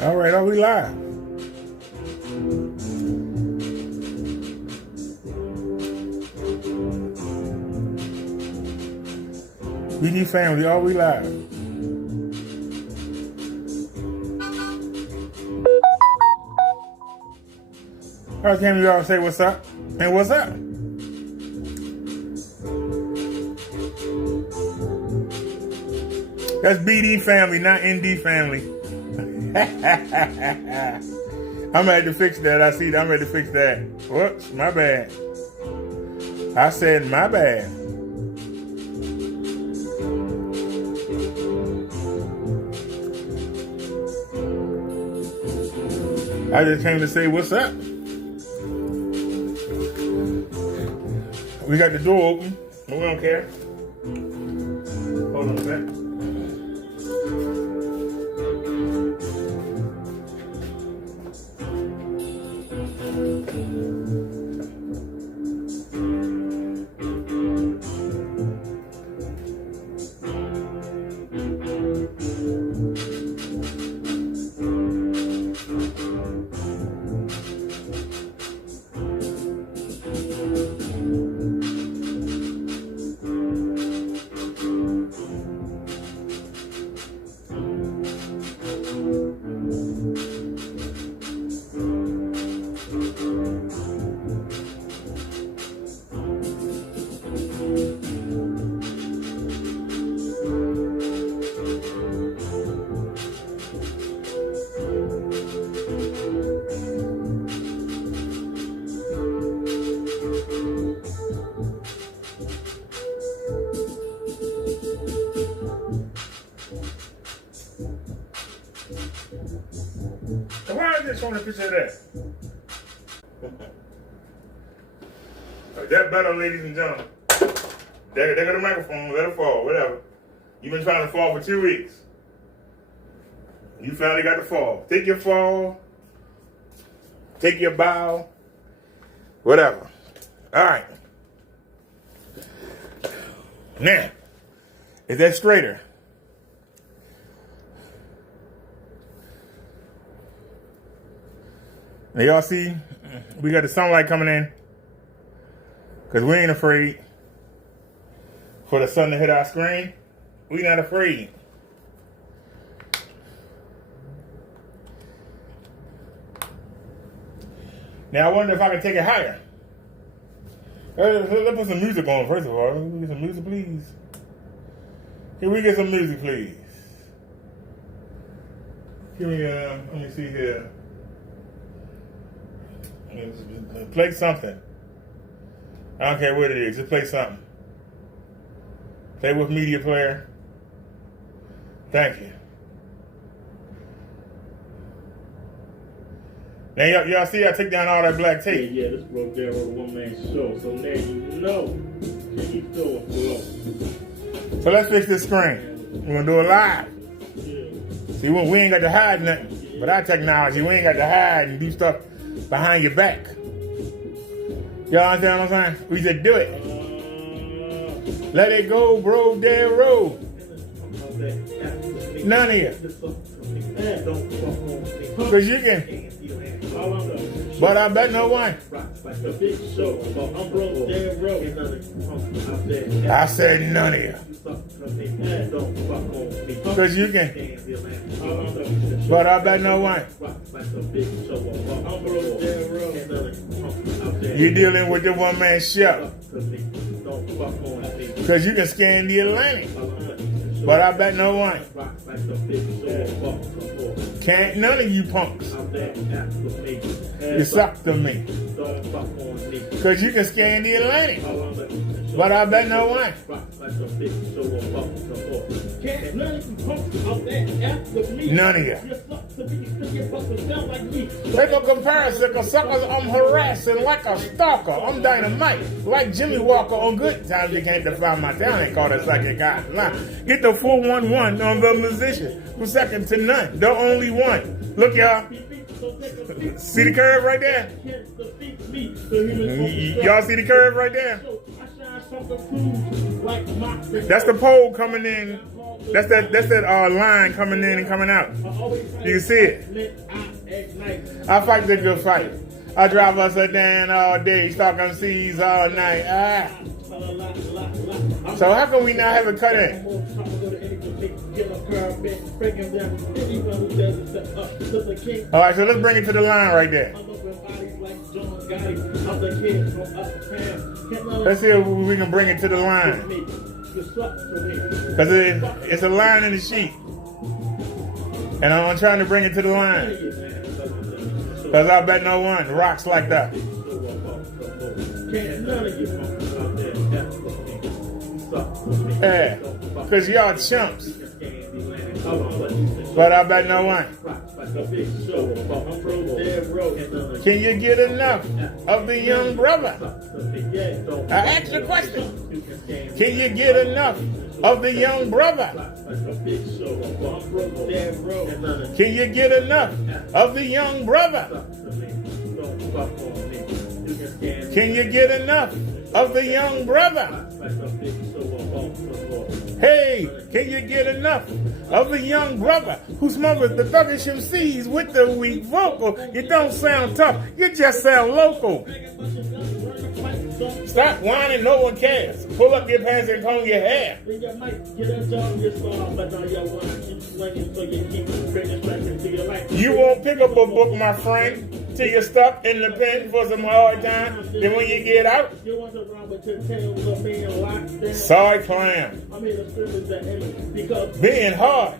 All right, are we live? BD family, are we live? How can you all say what's up and what's up? That's BD family, not ND family. I'm ready to fix that. I see that. I'm ready to fix that. Whoops, my bad. I said my bad. I just came to say what's up. We got the door open, but we don't care. Hold on a sec. Why is this showing a picture of that? That better, ladies and gentlemen. There go the microphone, let it fall, whatever. You've been trying to fall for 2 weeks. You finally got to fall. Take your fall. Take your bow. Whatever. All right. Now, is that straighter? Now y'all see, we got the sunlight coming in. Because we ain't afraid for the sun to hit our screen. We not afraid. Now I wonder if I can take it higher. Let's put some music on first of all. Can we get some music, please? Can we get some music, please? Give me, let me see here. Play something. I don't care what it is. Just play something. Play with media player. Thank you. Now y'all see I took down all that black tape. Yeah, this broke down on a one-man show. So now you know. Keep going below. So let's fix this screen. We're gonna do it live. Yeah. See, we ain't got to hide nothing. But our technology, we ain't got to hide and do stuff behind your back. Y'all understand what I'm saying? We just do it. Let it go, bro, dead road. None of you. Because you can. But I bet no one. I said none of you. Because you can. But I bet no one. You're dealing with the one-man show. Because you can scan the Atlantic. But I bet no one. Can't none of you punks. You suck to me. Because you can scan the Atlantic. But I bet no one. None of you. Make a comparison, because suckers, I'm harassing like a stalker. I'm dynamite, like Jimmy Walker on Good Times. You can't define my talent, call it second guy. Nah. Get the 411 on the musician, who's second to none, the only one. Look, y'all. See the curve right there? Y'all see the curve right there? That's the pole coming in That's that line coming in and coming out. You can see it. I fight the good fight. I drive us a Dan all day, stalking seas all night. So how come we not have a cut in? All right, so let's bring it to the line right there. Let's see if we can bring it to the line. Because it's a line in the sheet. And I'm trying to bring it to the line. Because I bet no one rocks like that. Yeah, because y'all chumps. But I bet no one. Can you get enough of the young brother? I asked you a question. Can you get enough of the young brother? Can you get enough of the young brother? Can you get enough of the young brother? Hey, can you get enough of the young brother who smothers the thuggish MCs with the weak vocal? You don't sound tough, you just sound local. Stop whining, no one cares. Pull up your pants and comb your hair. You won't pick up a book, my friend, till you're stuck in the pen for some hard time. Then when you get out, sorry, clam. Being hard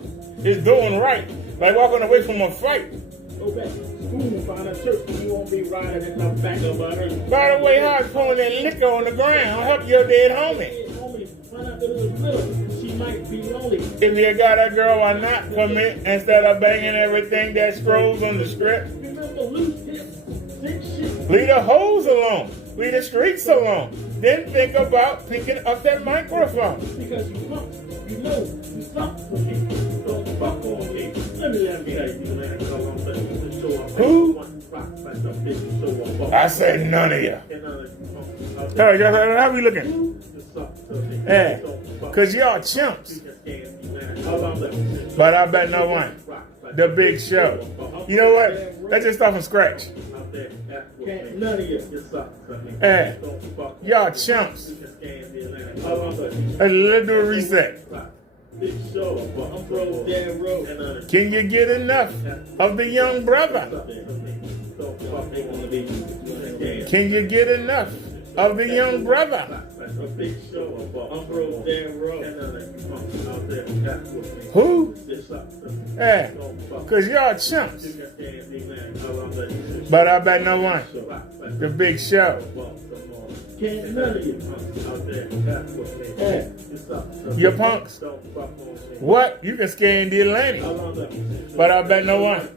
is doing right, like walking away from a fight. By the way, how's pulling that liquor on the ground? Help your dead homie. If you got a girl or not, commit instead of banging everything that scrolls on the script. Leave the hoes alone. Leave the streets alone. Then think about picking up that microphone. Because you know, you suck for me. Don't fuck on me. Let me tell you, man. Who? I said none of you. Hey, how we looking? Yeah, because y'all chimps. But I bet no one. The big show. You know what? Let's just start from scratch. Yeah, y'all chumps. Let's do a reset. Can you get enough of the young brother? Can you get enough of the young brother? Who? Yeah, because y'all chumps. But I bet no one. The big show. You punks. What? You can scan the Atlantic. But I bet no one.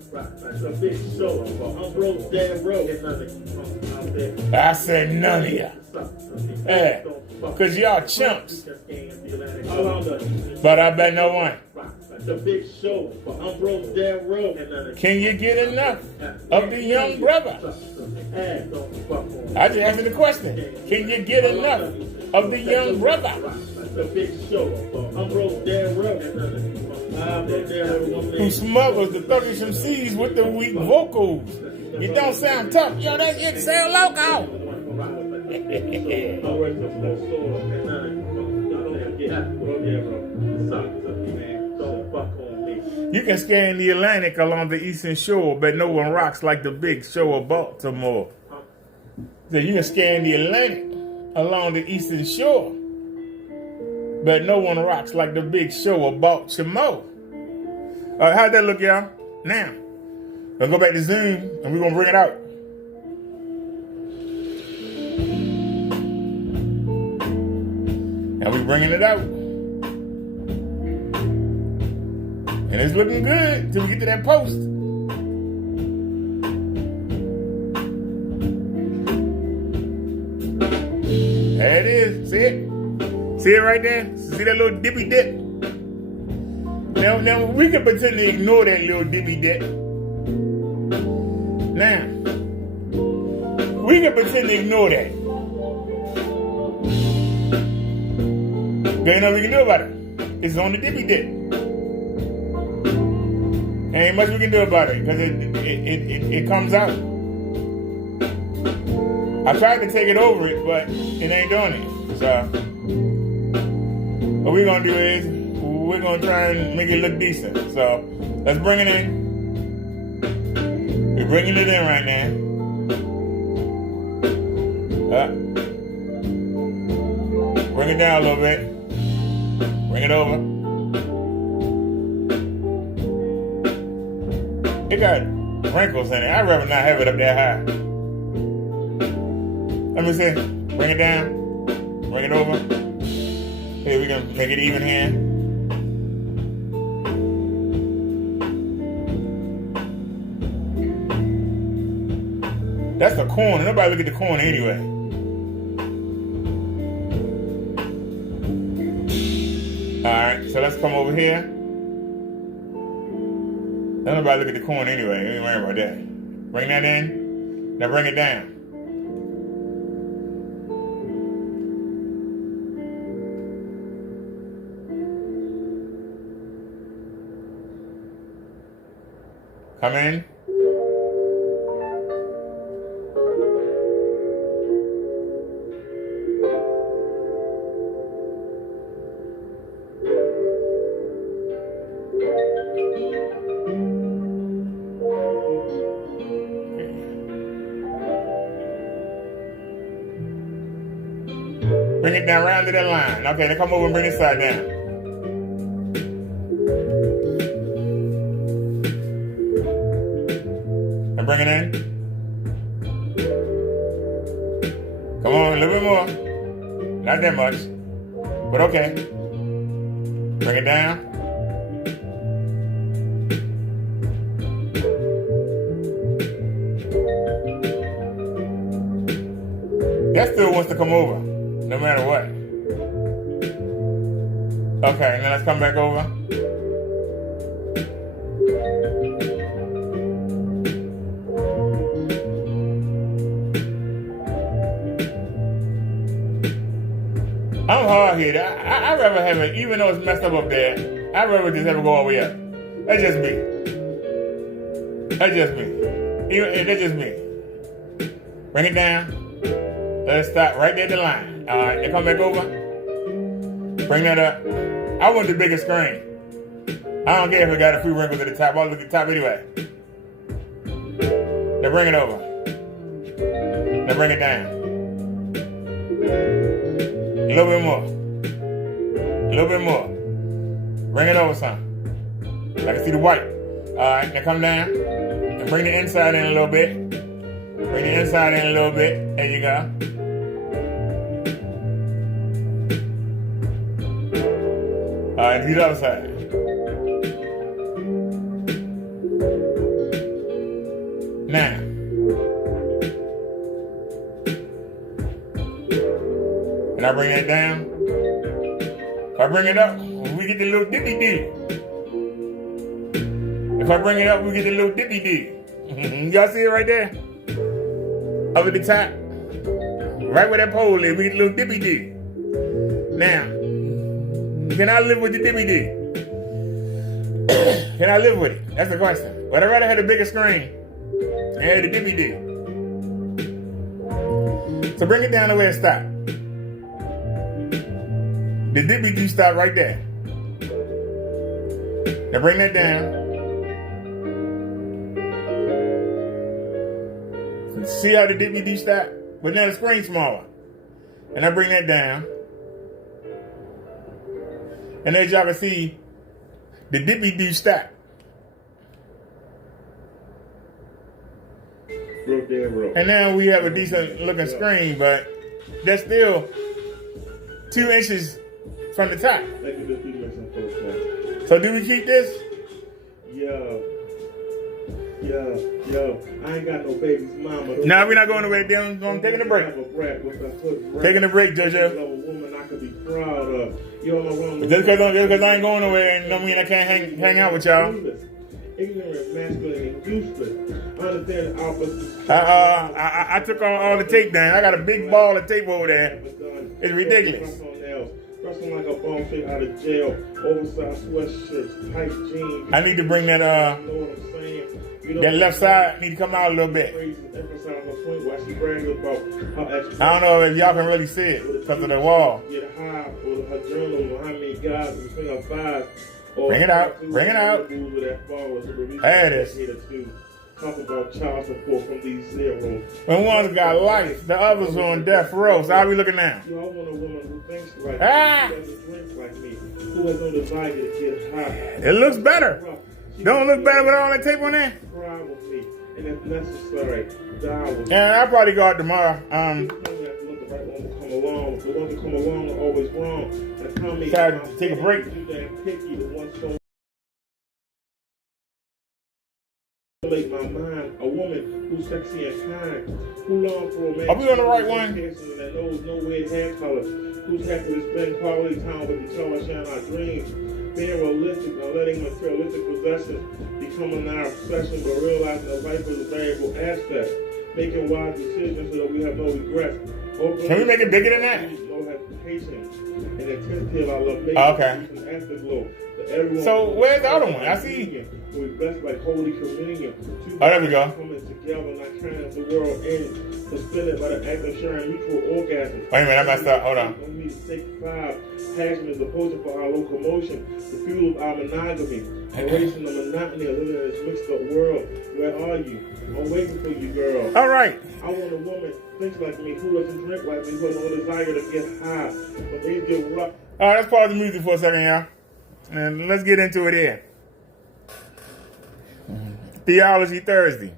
I said none of you. Yeah, because y'all chumps. But I bet no one. Can you get enough of the young brother? I just asked the question. Can you get enough of the young brother? Who smothers the thuggish MCs with the weak vocals? You don't sound tough. Yo, that shit sound loco. You can scan the Atlantic along the eastern shore, but no one rocks like the big show of Baltimore. So you can scan the Atlantic along the eastern shore, but no one rocks like the big show of Baltimore. How'd that look, y'all? Now, let's go back to Zoom, and we're going to bring it out. Now we're bringing it out. And it's looking good till we get to that post. There it is. See it? See it right there? See that little dippy dip? Now we can pretend to ignore that little dippy dip. Now, we can pretend to ignore that. There ain't nothing we can do about it. It's on the dippy dip. Ain't much we can do about it because it comes out. I tried to take it over it, but it ain't doing it. So what we're gonna do is we're gonna try and make it look decent. So let's bring it in. We're bringing it in right now. Bring it down a little bit. Bring it over. It got wrinkles in it. I'd rather not have it up that high. Let me see. Bring it down. Bring it over. Here, we can make it even here. That's the corner. Nobody look at the corner anyway. Alright, so let's come over here. Don't nobody look at the corner anyway. You ain't worry about that. Bring that in. Now bring it down. Come in. Bring it down round to that line. Okay, now come over and bring this side down. And bring it in. Come on, a little bit more. Not that much. But okay. Bring it down. That still wants to come over. No matter what. Okay, now let's come back over. I'm hard-headed. I'd rather have it, even though it's messed up there, I'd rather just have it go all the way up. That's just me. That's just me. That's just me. Bring it down. Let it stop right there at the line. Alright, now come back over. Bring that up. I want the bigger screen. I don't care if it got a few wrinkles at the top. I'll look at the top anyway. Now bring it over. Now bring it down. A little bit more. A little bit more. Bring it over some. I can see the white. Alright, now come down. And bring the inside in a little bit. Bring the inside in a little bit. There you go. Alright, do the other side. Now. And I bring that down. If I bring it up, we get the little dippy dee. If I bring it up, we get the little dippy dee. Y'all see it right there? Up at the top. Right where that pole is, we get the little dippy dee. Now. Can I live with the dippy dee? Can I live with it? That's the question. But I'd rather have the bigger screen and have the dippy dee. So bring it down to where it stopped. The dippy dee stopped right there. Now bring that down. So see how the dippy dee stopped? But now the screen's smaller. And I bring that down. And as y'all can see, the dippy dee stopped. And now we have a decent looking screen, but that's still 2 inches from the top. So do we keep this? Yo, I ain't got no baby's mama. Nah, we're not going away. I'm taking a break. Taking a break, JoJo. Woman I could be proud of. Just because I ain't going nowhere, and don't mean I can't hang out with y'all. Ignorant, masculine, and useless. Understand the opposite. I took all the tape down. I got a big ball of tape over there. It's ridiculous. dressing like a bum straight out of jail, oversized sweatshirts, tight jeans. I need to bring that You know what I'm saying? You know that left side need to come out a little bit. Crazy emphasize her point while she brags about her I don't know if y'all can really see it because of the wall. Get high or her journal or how many guys between her thighs. Bring it out. Bring it out. There it is. Talk about child support from these zeros. When one's got life, the other's on death row. So how we looking now? You know, I want a woman who thinks like me, who doesn't drink like me, who has no desire to get high. It looks better. Don't look better with all that tape on there? Cry with me, and if necessary, die with me. Yeah, I'll probably go out tomorrow. The right one will come along. The ones that come along are always wrong. And tell me, Try to take a break. You damn picky, the ones so my mind, a woman who's sexy and kind, who longs for a man. Are we on the right one? That knows no weird hair colors, who's happy to spend quality time with each other, sharing our dreams, being realistic, not letting materialistic possessions become our obsession, but realizing that life is a variable aspect, making wise decisions so that we have no regrets. Can we make it bigger than that? No hesitation, and intensity of our love making okay. afterglow. So where's the other one? I see. We blessed like Holy Communion. There we go. Coming together, not trying the world in, suspended by the act of sharing mutual orgasms. Wait a minute, I messed up. Hold on. Don't need to take 5. Passion is the potion for our locomotion, the fuel of our monogamy, erasing the monotony of living in this mixed up world. Where are you? I'm waiting for you, girl. All right. I want a woman who thinks like me, who doesn't drink like me, who has no desire to get high. When things get rough. All right, let's pause the music for a second, y'all. And let's get into it here. Theology Thursday.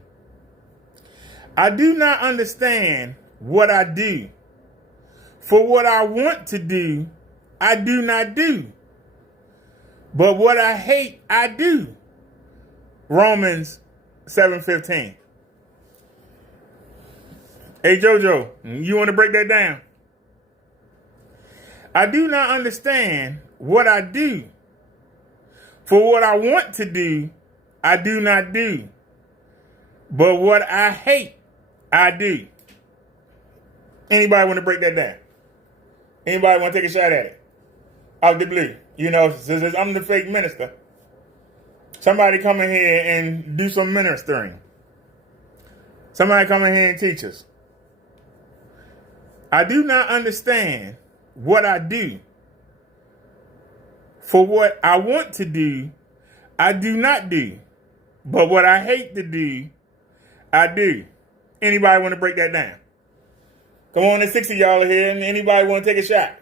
I do not understand what I do. For what I want to do, I do not do. But what I hate, I do. Romans 7:15. Hey, Jojo, you want to break that down? I do not understand what I do. For what I want to do, I do not do. But what I hate, I do. Anybody want to break that down? Anybody want to take a shot at it? Out the blue. You know, since I'm the fake minister, somebody come in here and do some ministering. Somebody come in here and teach us. I do not understand what I do. For what I want to do, I do not do. But what I hate to do, I do. Anybody want to break that down? Come on, there's 60 y'all are here, and anybody want to take a shot?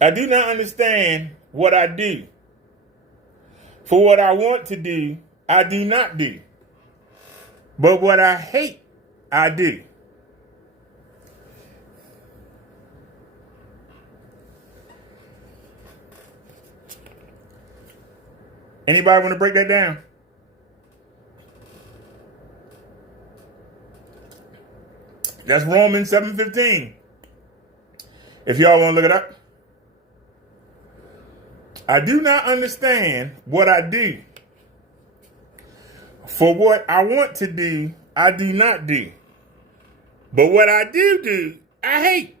I do not understand what I do. For what I want to do, I do not do. But what I hate, I do. Anybody want to break that down? That's Romans 7:15. If y'all want to look it up. I do not understand what I do. For what I want to do, I do not do. But what I do, I hate.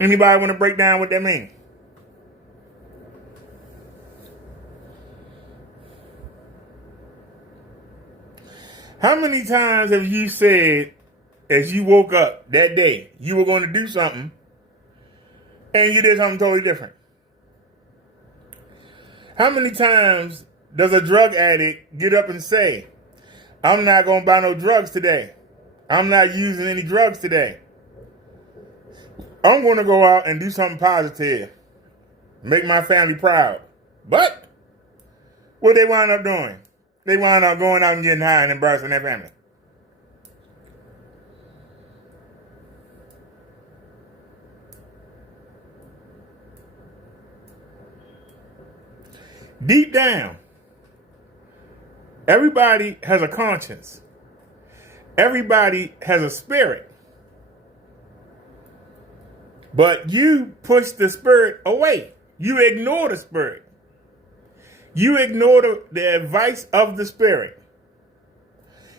Anybody want to break down what that means? How many times have you said, as you woke up that day, you were going to do something, and you did something totally different? How many times does a drug addict get up and say, I'm not going to buy no drugs today. I'm not using any drugs today. I'm going to go out and do something positive. Make my family proud. But what they wind up doing? They wind up going out and getting high and embarrassing their family. Deep down, everybody has a conscience. Everybody has a spirit. But you push the spirit away. You ignore the spirit. You ignore the advice of the spirit.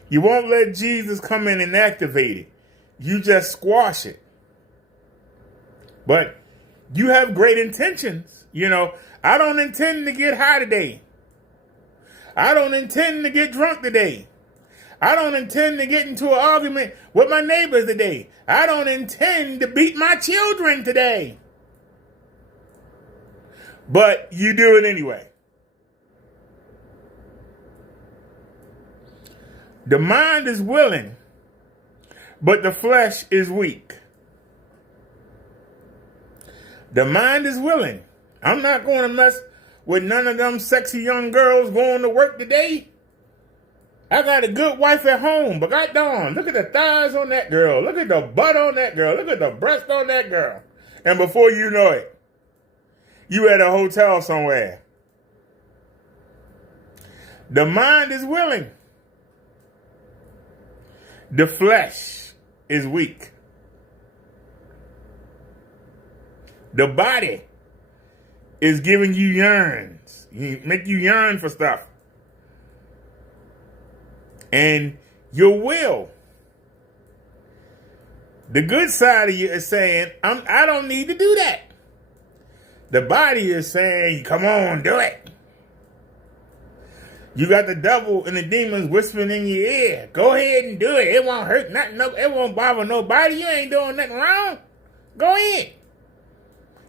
You won't let Jesus come in and activate it. you just squash it. But you have great intentions. I don't intend to get high today. I don't intend to get drunk today. I don't intend to get into an argument with my neighbors today. I don't intend to beat my children today. But you do it anyway. The mind is willing, but the flesh is weak. The mind is willing. I'm not going to mess with none of them sexy young girls going to work today. I got a good wife at home, but goddamn, look at the thighs on that girl. Look at the butt on that girl. Look at the breast on that girl. And before you know it, you at a hotel somewhere. The mind is willing. The flesh is weak. The body is giving you yearns. Make you yearn for stuff. And your will, the good side of you is saying, I don't need to do that. The body is saying, come on, do it. You got the devil and the demons whispering in your ear. Go ahead and do it. It won't hurt nothing. It won't bother nobody. You ain't doing nothing wrong. Go ahead.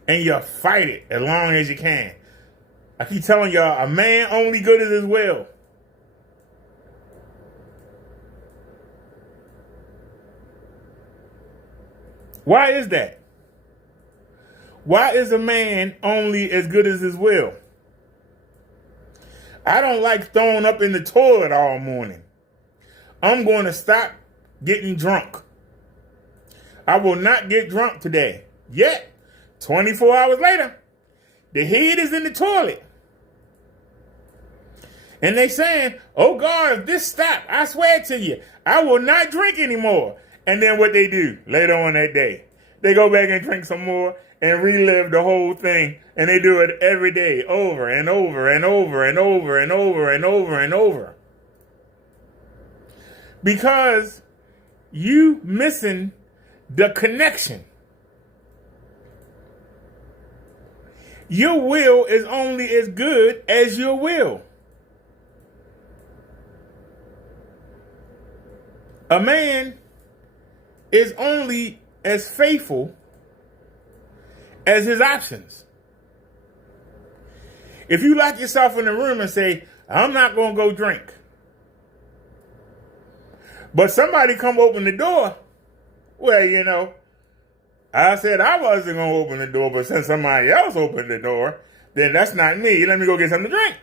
And you fight it as long as you can. I keep telling y'all, a man only good as his will. Why is that? Why is a man only as good as his will? I don't like throwing up in the toilet all morning. I'm going to stop getting drunk. I will not get drunk today. Yet, 24 hours later, the head is in the toilet. And they saying, oh God, if this stop, I swear to you, I will not drink anymore. And then what they do later on that day, they go back and drink some more and relive the whole thing. And they do it every day, over and over and over and over and over and over and over. Because you missing the connection. Your will is only as good as your will. A man is only as faithful as his options. If you lock yourself in the room and say, I'm not going to go drink, but somebody come open the door, well, I said I wasn't going to open the door, but since somebody else opened the door, then that's not me. Let me go get something to drink.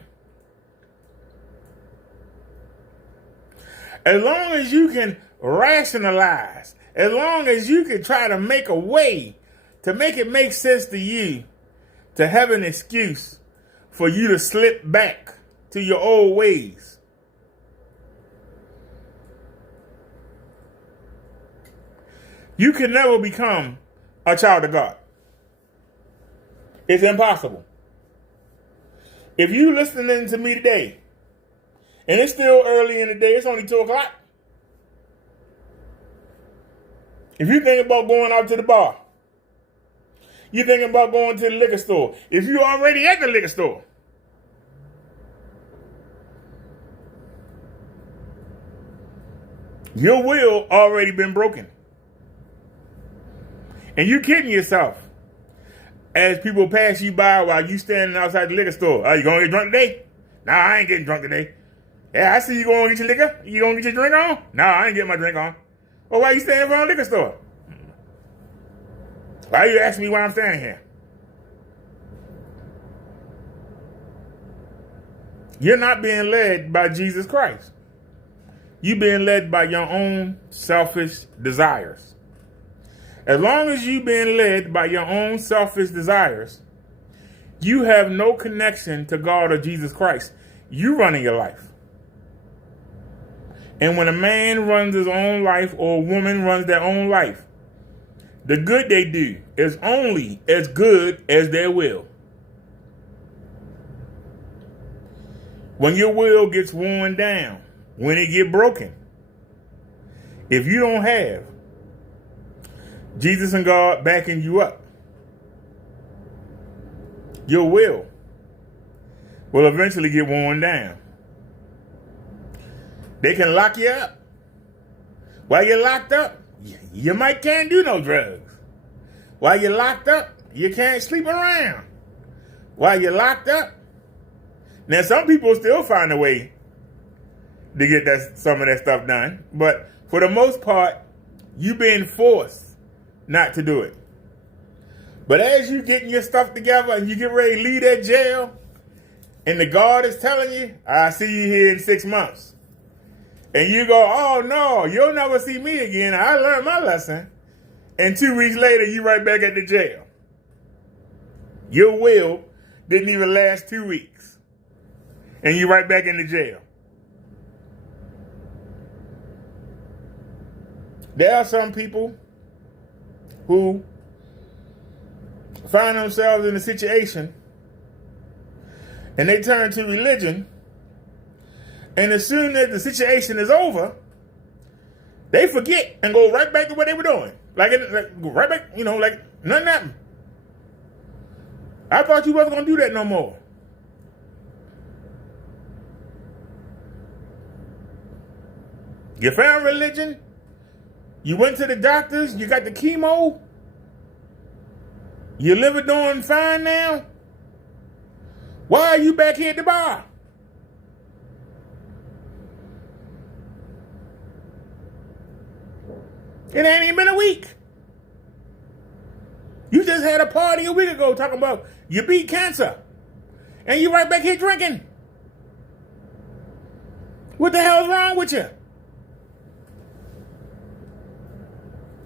As long as you can rationalize, as long as you can try to make a way to make it make sense to you, to have an excuse for you to slip back to your old ways. You can never become a child of God. It's impossible. If you listening to me today, and it's still early in the day, it's only 2 o'clock. If you think about going out to the bar, you thinking about going to the liquor store, if you already at the liquor store, your will already been broken. And you kidding yourself as people pass you by while you standing outside the liquor store. Are you going to get drunk today? Nah, I ain't getting drunk today. Yeah, I see you going to get your liquor. You going to get your drink on? Nah, I ain't getting my drink on. Well, why you standing in front of the liquor store? Why you asking me why I'm standing here? You're not being led by Jesus Christ. You're being led by your own selfish desires. As long as you're being led by your own selfish desires, you have no connection to God or Jesus Christ. You running your life. And when a man runs his own life or a woman runs their own life, the good they do is only as good as their will. When your will gets worn down, when it get broken, if you don't have Jesus and God backing you up, your will eventually get worn down. They can lock you up. While you're locked up, you might can't do no drugs. While you're locked up, you can't sleep around. While you're locked up, now some people still find a way to get some of that stuff done, but for the most part, you've been forced not to do it. But as you getting your stuff together and you get ready to leave that jail, and the guard is telling you, I'll see you here in 6 months. And you go, oh no, you'll never see me again. I learned my lesson. And 2 weeks later, you right back at the jail. Your will didn't even last 2 weeks. And you right back in the jail. There are some people who find themselves in a situation and they turn to religion, and as soon as the situation is over, they forget and go right back to what they were doing. Like right back, like nothing happened. I thought you wasn't going to do that no more. You found religion, you went to the doctors, you got the chemo, your liver doing fine now. Why are you back here at the bar? It ain't even been a week. You just had a party a week ago talking about you beat cancer. And you right back here drinking. What the hell's wrong with you?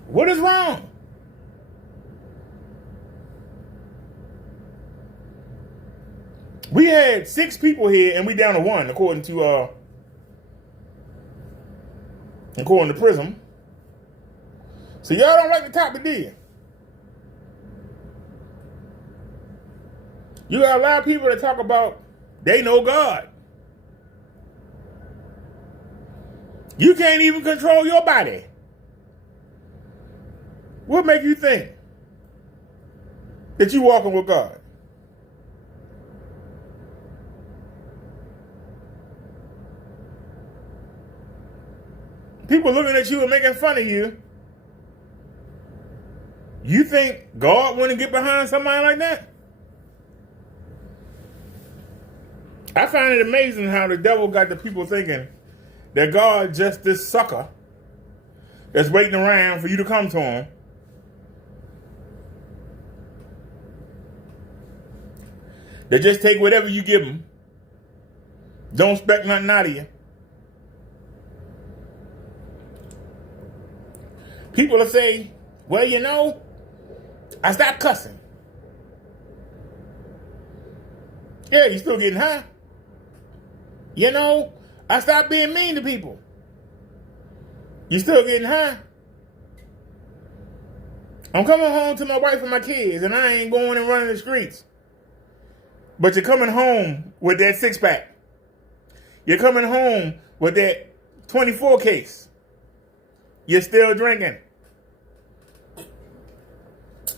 What is wrong? We had 6 people here and we down to 1 according to Prism. So y'all don't like the topic, do you? You got a lot of people that talk about they know God. You can't even control your body. What make you think that you walking with God? People looking at you and making fun of you. You think God wouldn't get behind somebody like that? I find it amazing how the devil got the people thinking that God just this sucker that's waiting around for you to come to him. They just take whatever you give them. Don't expect nothing out of you. People will say, well, I stopped cussing. Yeah, you still getting high. I stopped being mean to people. You still getting high. I'm coming home to my wife and my kids, and I ain't going and running the streets. But you're coming home with that 6-pack. You're coming home with that 24 case. You're still drinking.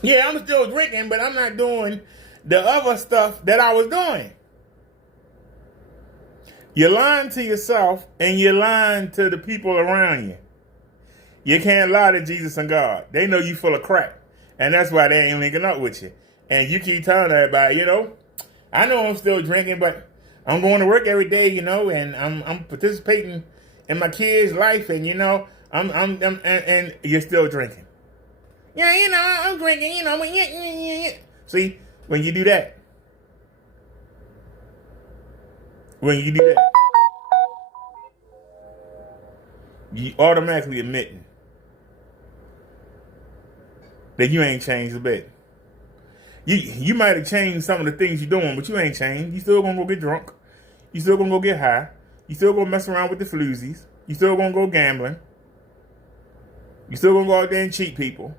Yeah, I'm still drinking, but I'm not doing the other stuff that I was doing. You're lying to yourself and you're lying to the people around you. You can't lie to Jesus and God. They know you full of crap. And that's why they ain't linking up with you. And you keep telling everybody, I know I'm still drinking, but I'm going to work every day, and I'm participating in my kids' life, and and you're still drinking. Yeah, I'm drinking, See, when you do that, you automatically admitting that you ain't changed a bit. You might have changed some of the things you're doing, but you ain't changed. You still gonna go get drunk. You still gonna go get high. You still gonna mess around with the floozies. You still gonna go gambling. You still gonna go out there and cheat people.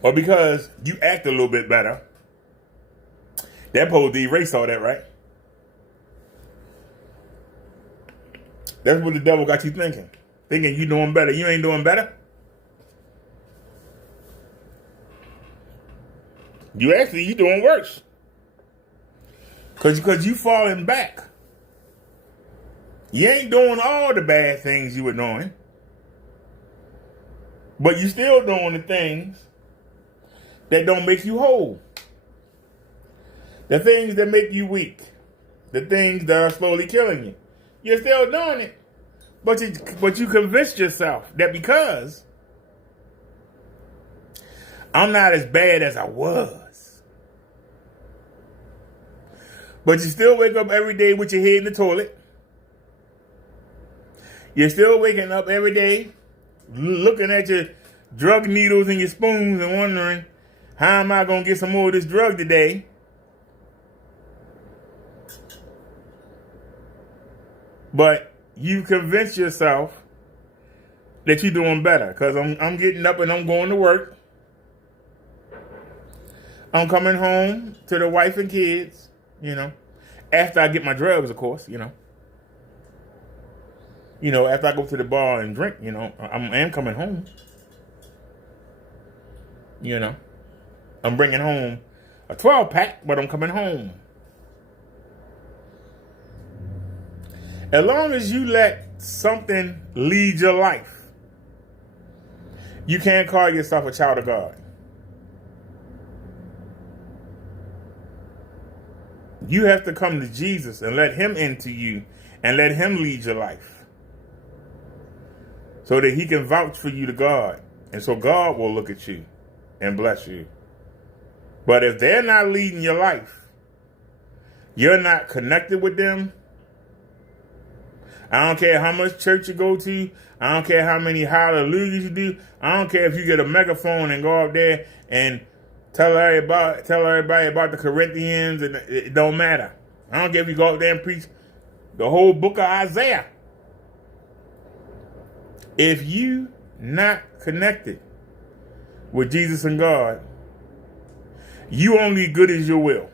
Or because you act a little bit better. That supposed to erase all that, right? That's what the devil got you thinking. Thinking you doing better. You ain't doing better. You doing worse. Because you falling back. You ain't doing all the bad things you were doing. But you still doing the things that don't make you whole. The things that make you weak. The things that are slowly killing you. You're still doing it. But you convinced yourself that because I'm not as bad as I was. But you still wake up every day with your head in the toilet. You're still waking up every day looking at your drug needles and your spoons and wondering, how am I going to get some more of this drug today? But you convince yourself that you're doing better because I'm getting up and I'm going to work. I'm coming home to the wife and kids, after I get my drugs, of course, after I go to the bar and drink, I am coming home. I'm bringing home a 12-pack, but I'm coming home. As long as you let something lead your life, you can't call yourself a child of God. You have to come to Jesus and let him into you and let him lead your life so that he can vouch for you to God. And so God will look at you and bless you. But if they're not leading your life, you're not connected with them. I don't care how much church you go to. I don't care how many hallelujahs you do. I don't care if you get a megaphone and go up there and tell everybody about the Corinthians, and it don't matter. I don't care if you go up there and preach the whole book of Isaiah. If you not connected with Jesus and God, you only good as your will.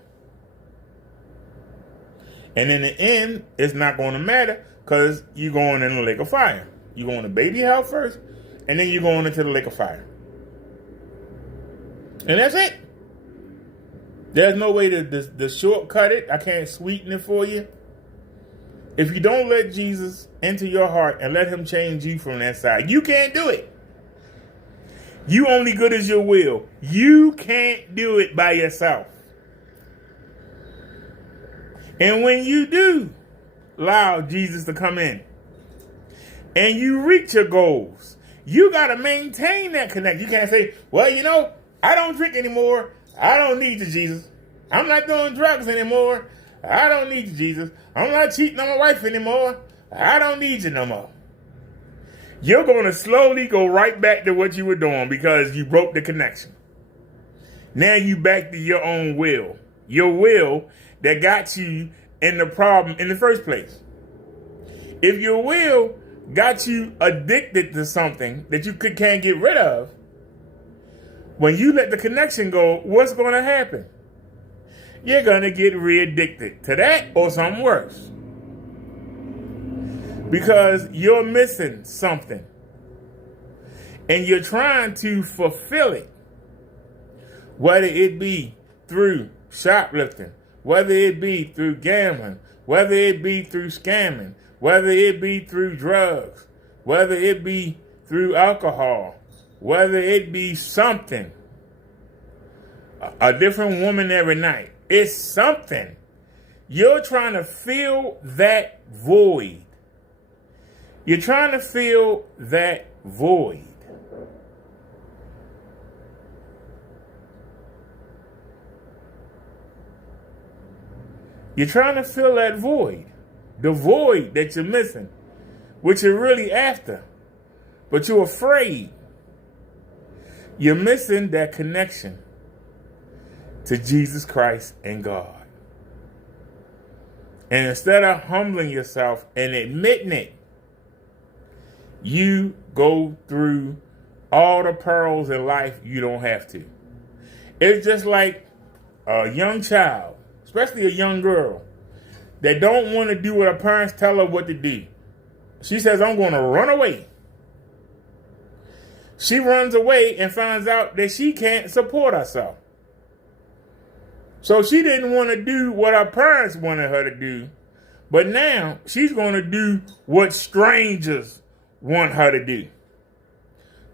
And in the end, it's not going to matter because you're going in the lake of fire. You're going to baby hell first, and then you're going into the lake of fire. And that's it. There's no way to shortcut it. I can't sweeten it for you. If you don't let Jesus into your heart and let him change you from that side, you can't do it. You only good as your will. You can't do it by yourself. And when you do allow Jesus to come in and you reach your goals, you got to maintain that connection. You can't say, well, I don't drink anymore. I don't need you, Jesus. I'm not doing drugs anymore. I don't need you, Jesus. I'm not cheating on my wife anymore. I don't need you no more. You're going to slowly go right back to what you were doing because you broke the connection. Now you back to your own will. Your will that got you in the problem in the first place. If your will got you addicted to something that you can't get rid of, when you let the connection go, what's going to happen? You're going to get re-addicted to that or something worse. Because you're missing something. And you're trying to fulfill it. Whether it be through shoplifting, whether it be through gambling, whether it be through scamming, whether it be through drugs, whether it be through alcohol, whether it be something, a different woman every night. It's something. You're trying to fill that void. You're trying to fill that void. You're trying to fill that void. The void that you're missing, which you're really after, but you're afraid. You're missing that connection to Jesus Christ and God. And instead of humbling yourself and admitting it, you go through all the pearls in life you don't have to. It's just like a young child, especially a young girl, that don't want to do what her parents tell her what to do. She says, I'm going to run away. She runs away and finds out that she can't support herself. So she didn't want to do what her parents wanted her to do. But now she's going to do what strangers want her to do.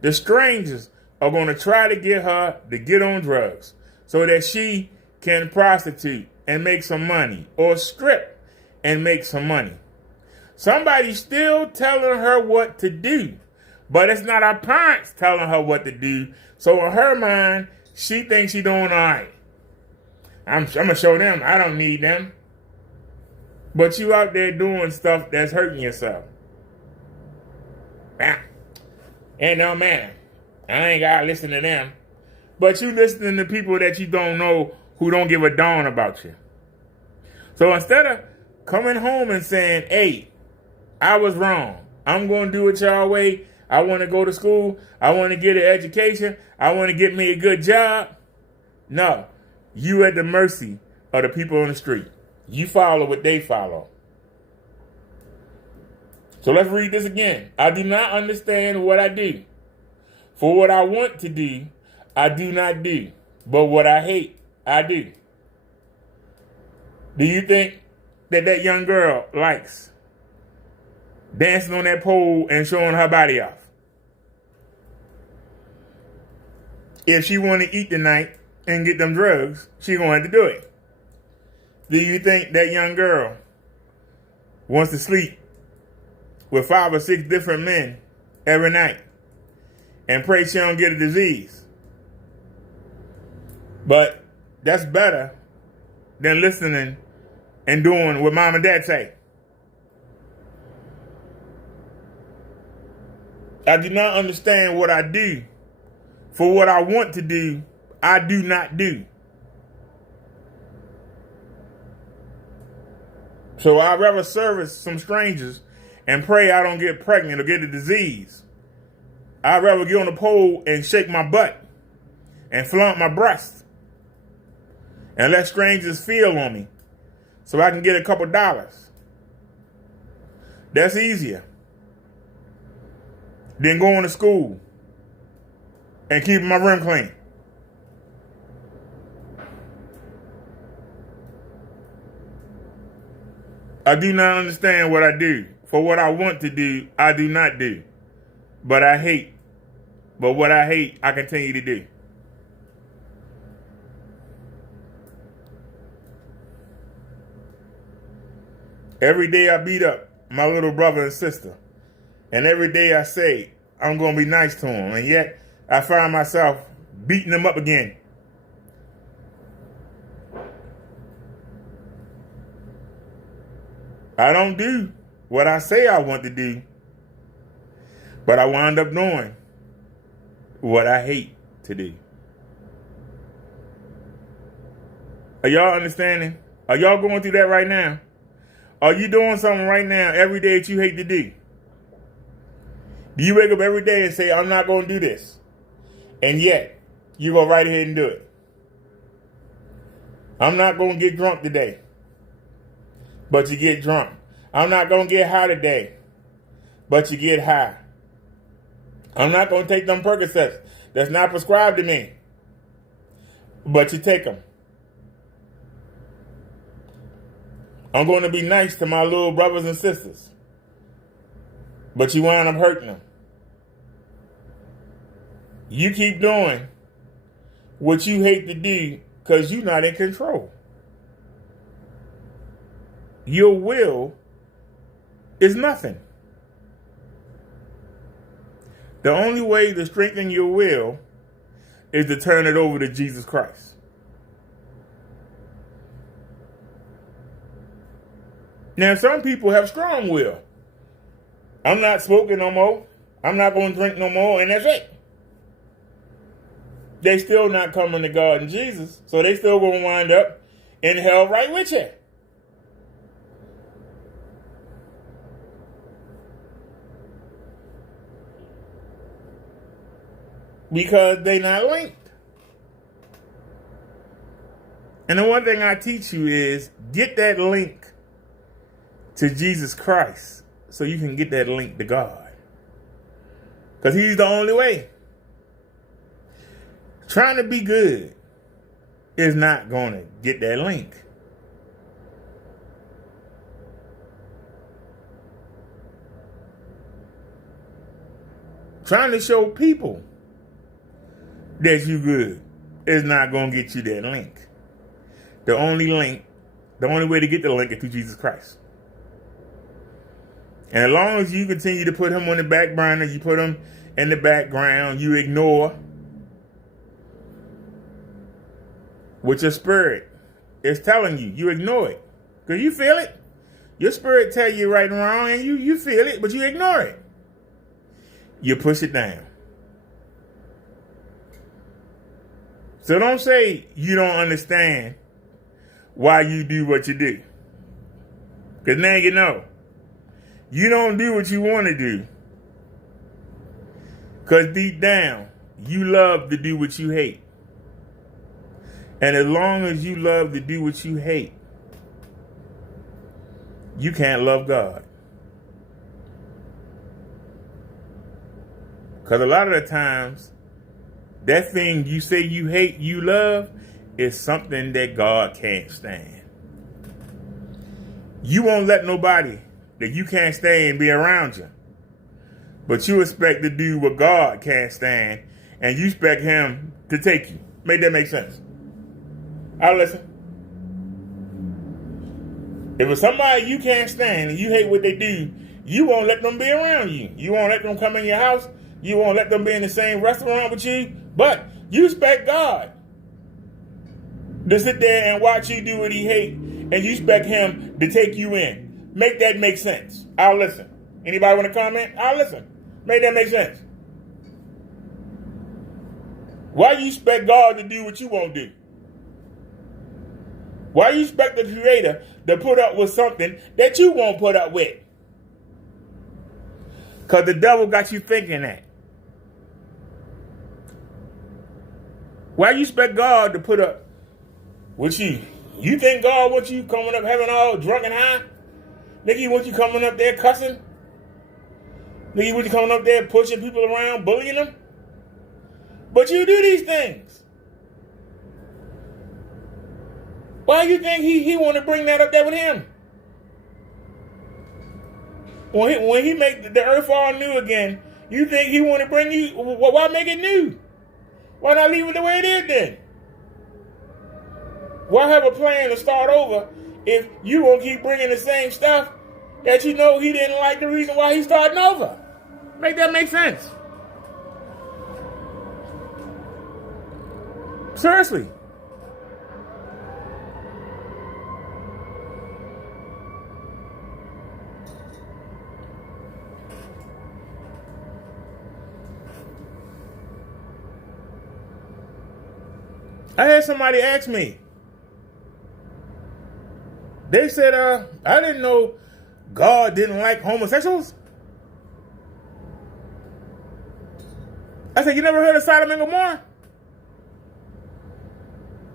The strangers are going to try to get her to get on drugs so that she can prostitute and make some money, or strip and make some money. Somebody's still telling her what to do, but it's not her parents telling her what to do. So in her mind, she thinks she's doing all right. I'm going to show them I don't need them. But you out there doing stuff that's hurting yourself. Ain't no man. I ain't got to listen to them. But you listening to people that you don't know who don't give a darn about you. So instead of coming home and saying, hey, I was wrong. I'm going to do it y'all way. I want to go to school. I want to get an education. I want to get me a good job. No, you at the mercy of the people on the street. You follow what they follow. So let's read this again. I do not understand what I do. For what I want to do, I do not do. But what I hate, I do. Do you think that young girl likes dancing on that pole and showing her body off? If she want to eat tonight and get them drugs, she going to have to do it. Do you think that young girl wants to sleep with 5 or 6 different men every night and pray she don't get a disease? But that's better than listening and doing what mom and dad say. I do not understand what I do. For what I want to do, I do not do. So I'd rather service some strangers and pray I don't get pregnant or get a disease. I'd rather get on the pole and shake my butt and flaunt my breast and let strangers feel on me so I can get a couple dollars. That's easier than going to school and keeping my room clean. I do not understand what I do. For what I want to do, I do not do. But what I hate, I continue to do. Every day I beat up my little brother and sister. And every day I say, I'm going to be nice to them. And yet I find myself beating them up again. I don't do what I say I want to do, but I wind up doing what I hate to do. Are y'all understanding? Are y'all going through that right now? Are you doing something right now every day that you hate to do? Do you wake up every day and say, I'm not going to do this? And yet, you go right ahead and do it. I'm not going to get drunk today. But you get drunk. I'm not going to get high today. But you get high. I'm not going to take them Percocets. That's not prescribed to me. But you take them. I'm going to be nice to my little brothers and sisters. But you wind up hurting them. You keep doing what you hate to do because you're not in control. Your will is nothing. The only way to strengthen your will is to turn it over to Jesus Christ. Now, some people have strong will. I'm not smoking no more. I'm not going to drink no more, and that's it. They still not coming to God and Jesus, so they still going to wind up in hell right with you. Because they not linked. And the one thing I teach you is get that link to Jesus Christ so you can get that link to God. Because he's the only way. Trying to be good is not going to get that link. Trying to show people that you good is not going to get you that link. The only way to get the link is through Jesus Christ. And as long as you continue to put him on the back burner, you put him in the background, you ignore what your spirit is telling you. You ignore it. Because you feel it. Your spirit tell you right and wrong, and you feel it, but you ignore it. You push it down. So don't say you don't understand why you do what you do. Because now you know. You don't do what you want to do. Because deep down, you love to do what you hate. And as long as you love to do what you hate, you can't love God. Because a lot of the times, that thing you say you hate, you love, is something that God can't stand. You won't let nobody that you can't stand be around you. But you expect to do what God can't stand, and you expect him to take you. Make that make sense? I'll listen. If it's somebody you can't stand and you hate what they do, you won't let them be around you. You won't let them come in your house. You won't let them be in the same restaurant with you. But you expect God to sit there and watch you do what he hates, and you expect him to take you in. Make that make sense. I'll listen. Anybody want to comment? I'll listen. Make that make sense. Why you expect God to do what you won't do? Why you expect the Creator to put up with something that you won't put up with? Because the devil got you thinking that. Why you expect God to put up with you? You think God wants you coming up having all drunk and high? Nigga, he wants you coming up there cussing? Nigga, he wants you coming up there pushing people around, bullying them? But you do these things. Why you think he want to bring that up there with him? When he make the earth all new again, you think he want to bring you? Why make it new? Why not leave it the way it is then? Why have a plan to start over if you won't keep bringing the same stuff that you know he didn't like the reason why he's starting over? Make that make sense? Seriously. I had somebody ask me. They said, I didn't know God didn't like homosexuals. I said, you never heard of Sodom and Gomorrah?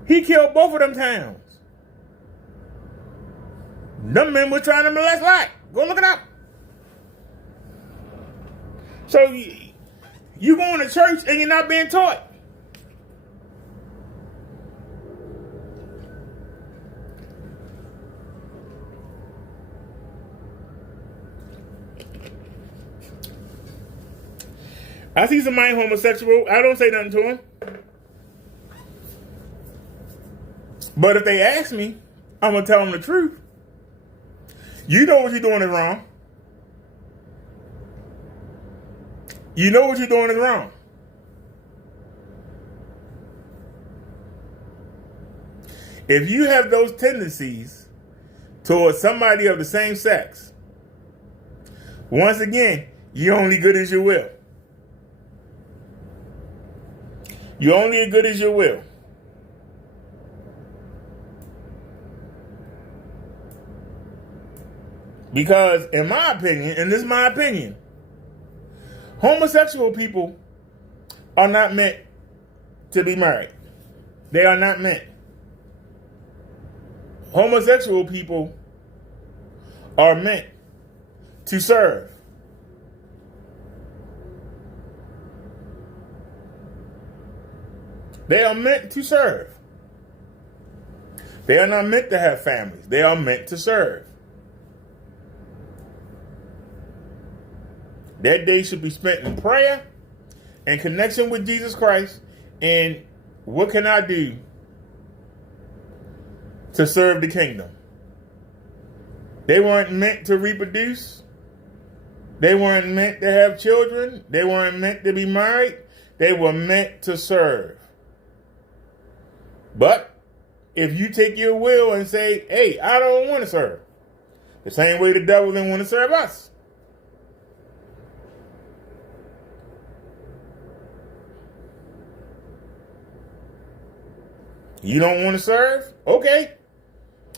He killed both of them towns. Them men were trying to molest Lot. Go look it up. So you going to church and you're not being taught. I see somebody homosexual. I don't say nothing to him. But if they ask me, I'm going to tell them the truth. You know what you're doing is wrong. You know what you're doing is wrong. If you have those tendencies towards somebody of the same sex, once again, you're only good as your will. You're only as good as your will. Because, in my opinion, and this is my opinion, homosexual people are not meant to be married. They are not meant. Homosexual people are meant to serve. They are meant to serve. They are not meant to have families. They are meant to serve. That day should be spent in prayer and connection with Jesus Christ. And what can I do to serve the kingdom? They weren't meant to reproduce. They weren't meant to have children. They weren't meant to be married. They were meant to serve. But if you take your will and say, hey, I don't want to serve, the same way the devil didn't want to serve us. You don't want to serve? Okay.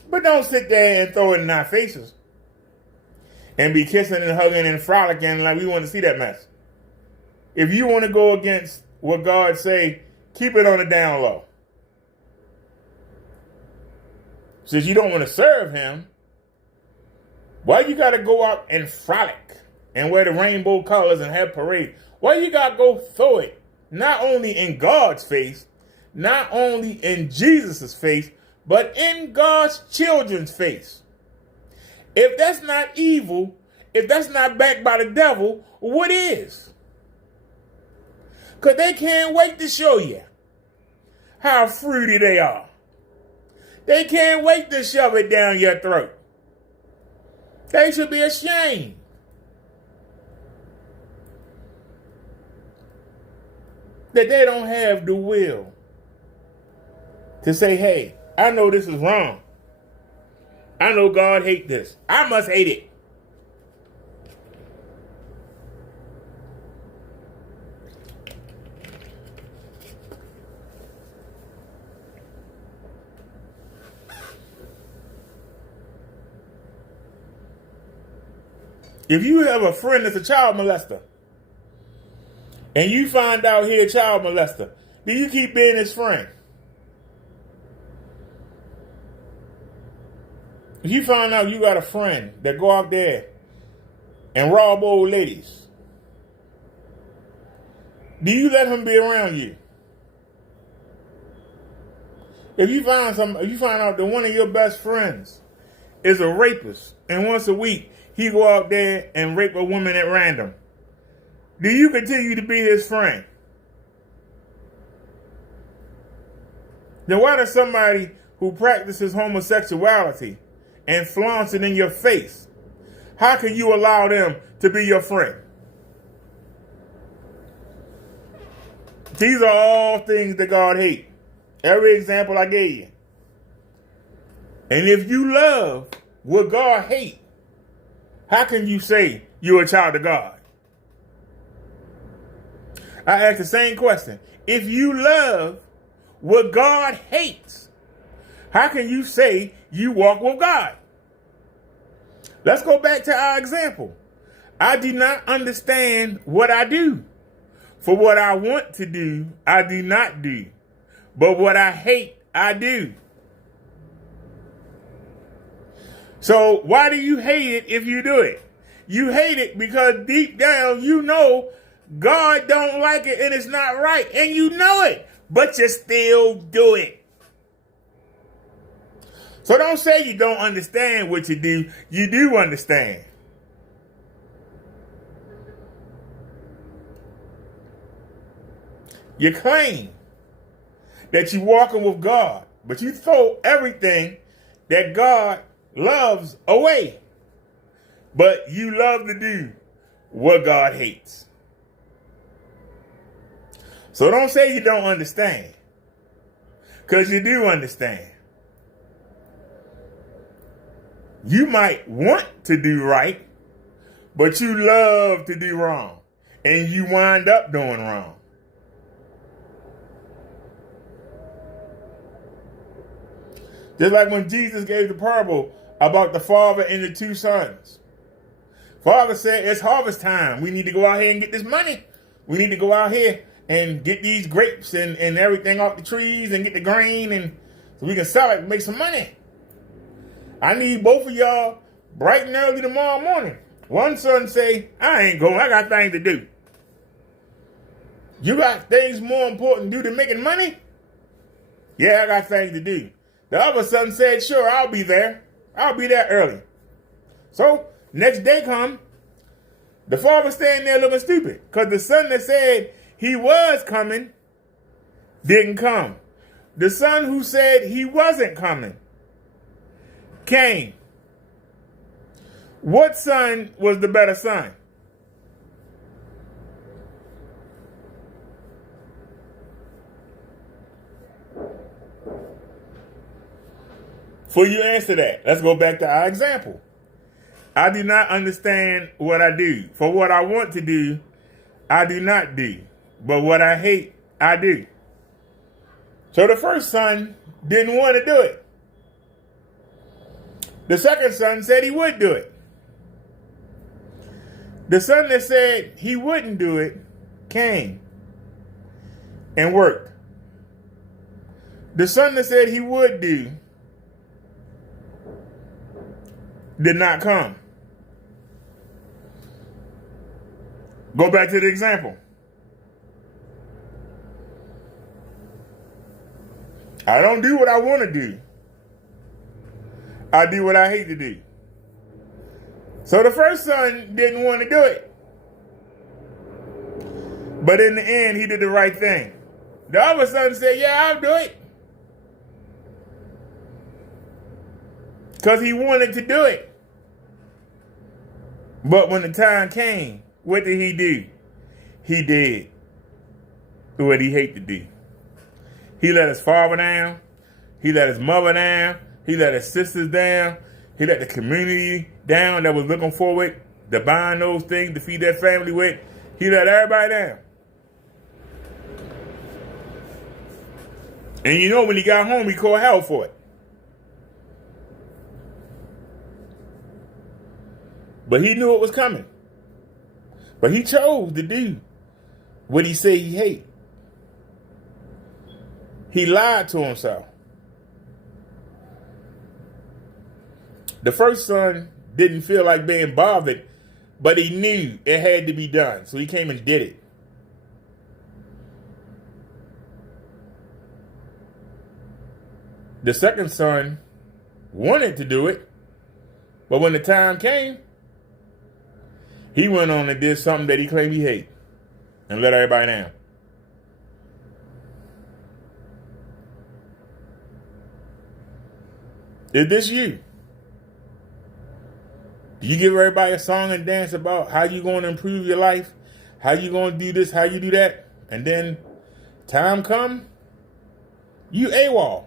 But don't sit there and throw it in our faces and be kissing and hugging and frolicking like we want to see that mess. If you want to go against what God say, keep it on the down low. Since you don't want to serve him, why you got to go out and frolic and wear the rainbow colors and have parade? Why you got to go throw it not only in God's face, not only in Jesus' face, but in God's children's face? If that's not evil, if that's not backed by the devil, what is? Because they can't wait to show you how fruity they are. They can't wait to shove it down your throat. They should be ashamed. That they don't have the will to say, hey, I know this is wrong. I know God hates this. I must hate it. If you have a friend that's a child molester, and you find out he a child molester, do you keep being his friend? If you find out you got a friend that go out there and rob old ladies, do you let him be around you? If you find out that one of your best friends is a rapist, and once a week he go out there and rape a woman at random, do you continue to be his friend? Then why does somebody who practices homosexuality and flaunts it in your face, how can you allow them to be your friend? These are all things that God hates. Every example I gave you. And if you love what God hates, how can you say you're a child of God? I ask the same question. If you love what God hates, how can you say you walk with God? Let's go back to our example. I do not understand what I do. For what I want to do, I do not do. But what I hate, I do. So why do you hate it if you do it? You hate it because deep down you know God don't like it and it's not right. And you know it, but you still do it. So don't say you don't understand what you do. You do understand. You claim that you're walking with God, but you throw everything that God loves away. But you love to do what God hates. So don't say you don't understand, because you do understand. You might want to do right, but you love to do wrong, and you wind up doing wrong. Just like when Jesus gave the parable about the father and the two sons. Father said, it's harvest time. We need to go out here and get this money. We need to go out here and get these grapes and everything off the trees and get the grain, and so we can sell it and make some money. I need both of y'all bright and early tomorrow morning. One son say, I ain't going, I got things to do. You got things more important to do than making money? Yeah, I got things to do. The other son said, sure, I'll be there. I'll be there early. So, next day come, the father standing there looking stupid because the son that said he was coming didn't come. The son who said he wasn't coming came. What son was the better son? Before you answer that, let's go back to our example. I do not understand what I do. For what I want to do, I do not do. But what I hate, I do. So the first son didn't want to do it. The second son said he would do it. The son that said he wouldn't do it came and worked. The son that said he would do did not come. Go back to the example. I don't do what I want to do. I do what I hate to do. So the first son didn't want to do it. But in the end, he did the right thing. The other son said, yeah, I'll do it. Because he wanted to do it. But when the time came, what did he do? He did what he hated to do. He let his father down. He let his mother down. He let his sisters down. He let the community down that was looking forward to buying those things to feed their family with. He let everybody down. And you know, when he got home, he called hell for it. But he knew it was coming. But he chose to do what he said he hated. He lied to himself. The first son didn't feel like being bothered, but he knew it had to be done. So he came and did it. The second son wanted to do it, but when the time came, he went on and did something that he claimed he hated and let everybody down. Is this you? Do you give everybody a song and dance about how you going to improve your life, how you going to do this, how you do that, and then time come, you AWOL?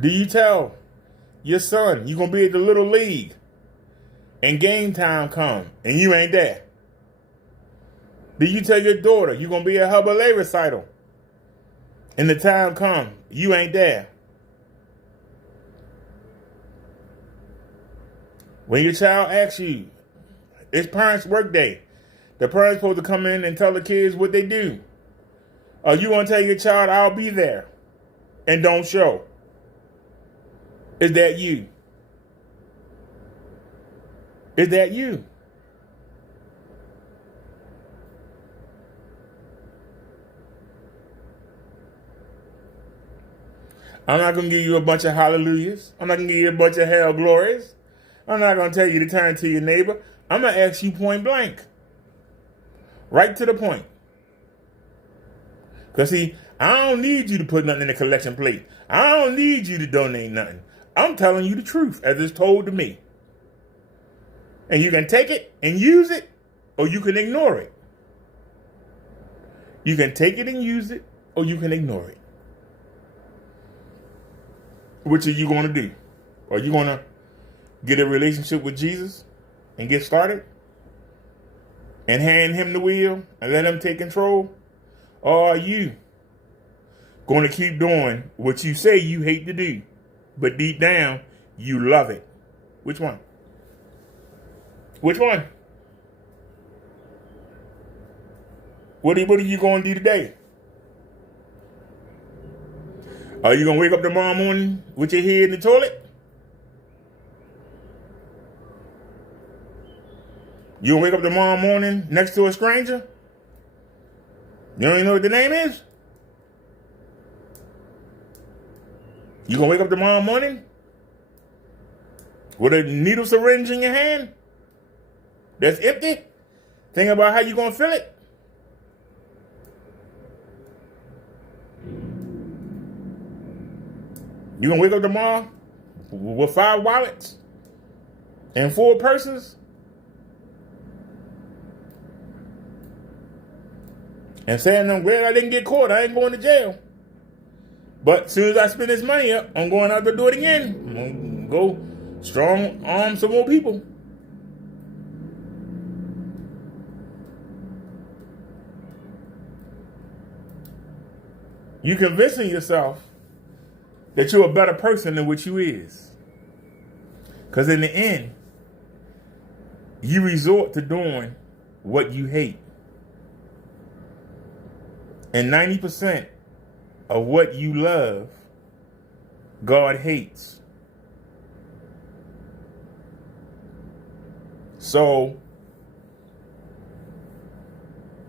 Do you tell your son you're going to be at the little league and game time come and you ain't there? Do you tell your daughter you're going to be at her ballet recital and the time come, you ain't there? When your child asks you, it's parents' work day, the parents supposed to come in and tell the kids what they do. Or you want to tell your child, I'll be there, and don't show. Is that you? Is that you? I'm not going to give you a bunch of hallelujahs. I'm not going to give you a bunch of hell glories. I'm not going to tell you to turn to your neighbor. I'm going to ask you point blank. Right to the point. Because see, I don't need you to put nothing in the collection plate. I don't need you to donate nothing. I'm telling you the truth as it's told to me. And you can take it and use it, or you can ignore it. You can take it and use it, or you can ignore it. Which are you going to do? Are you going to get a relationship with Jesus and get started and hand him the wheel and let him take control? Or are you going to keep doing what you say you hate to do, but deep down you love it? Which one? Which one? What are you going to do today? Are you going to wake up tomorrow morning with your head in the toilet? You gonna wake up tomorrow morning next to a stranger? You don't even know what the name is? You gonna wake up tomorrow morning with a needle syringe in your hand that's empty? Think about how you gonna feel it. You gonna wake up tomorrow with 5 wallets and 4 persons and saying, I'm glad I didn't get caught. I ain't going to jail. But as soon as I spend this money up, I'm going out to do it again. I'm going to go strong arm some more people. You convincing yourself that you're a better person than what you is. Because in the end, you resort to doing what you hate. And 90% of what you love, God hates. So,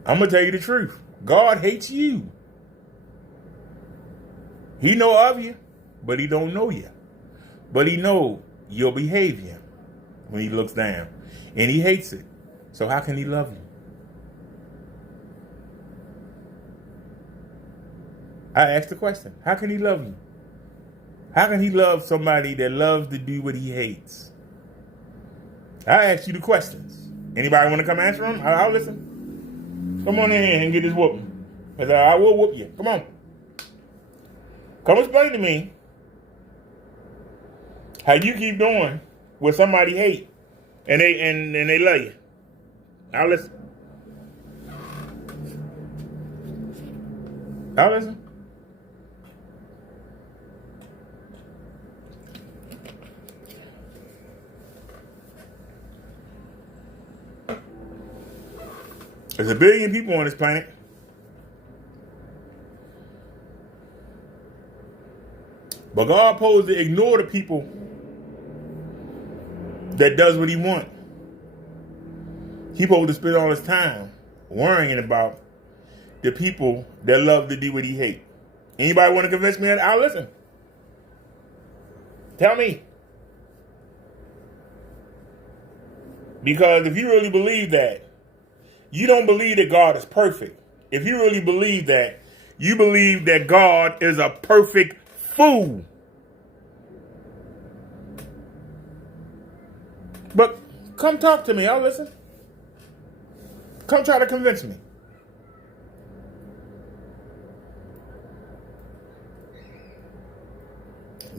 I'm going to tell you the truth. God hates you. He know of you, but he don't know you. But he know your behavior when he looks down. And he hates it. So how can he love you? I asked the question. How can he love you? How can he love somebody that loves to do what he hates? I asked you the questions. Anybody want to come answer them? I'll listen. Come on in here and get this whooping. Because I will whoop you. Come on. Come explain to me how you keep doing what somebody hate and they love you. I'll listen. I'll listen. There's 1 billion people on this planet. But God supposed to ignore the people that does what he want. He supposed to spend all his time worrying about the people that love to do what he hate. Anybody want to convince me that? I'll listen. Tell me. Because if you really believe that, you don't believe that God is perfect. If you really believe that, you believe that God is a perfect fool. But come talk to me. I'll listen. Come try to convince me.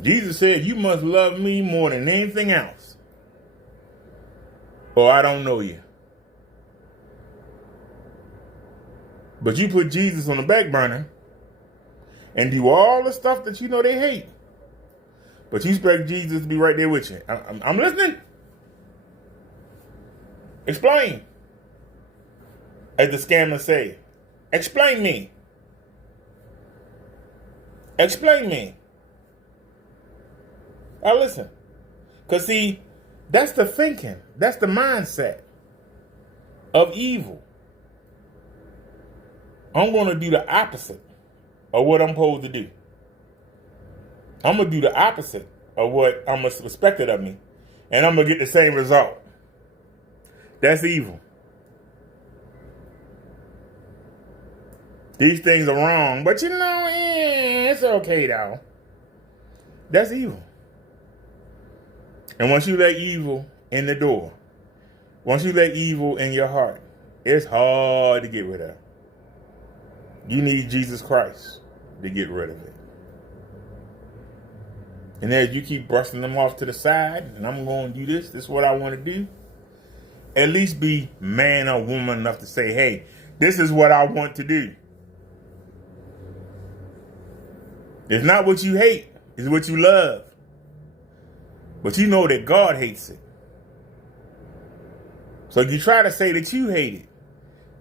Jesus said, you must love me more than anything else, or I don't know you. But you put Jesus on the back burner and do all the stuff that you know they hate. But you expect Jesus to be right there with you. I'm listening. Explain. As the scammers say. Explain me. Explain me. Now listen. Because see, that's the thinking. That's the mindset of evil. I'm going to do the opposite of what I'm supposed to do. I'm going to do the opposite of what I'm expected of me. And I'm going to get the same result. That's evil. These things are wrong. But you know, it's okay though. That's evil. And once you let evil in the door, once you let evil in your heart, it's hard to get rid of. You need Jesus Christ to get rid of it. And as you keep brushing them off to the side, and I'm going to do this is what I want to do, at least be man or woman enough to say, hey, this is what I want to do. It's not what you hate, it's what you love. But you know that God hates it. So you try to say that you hate it,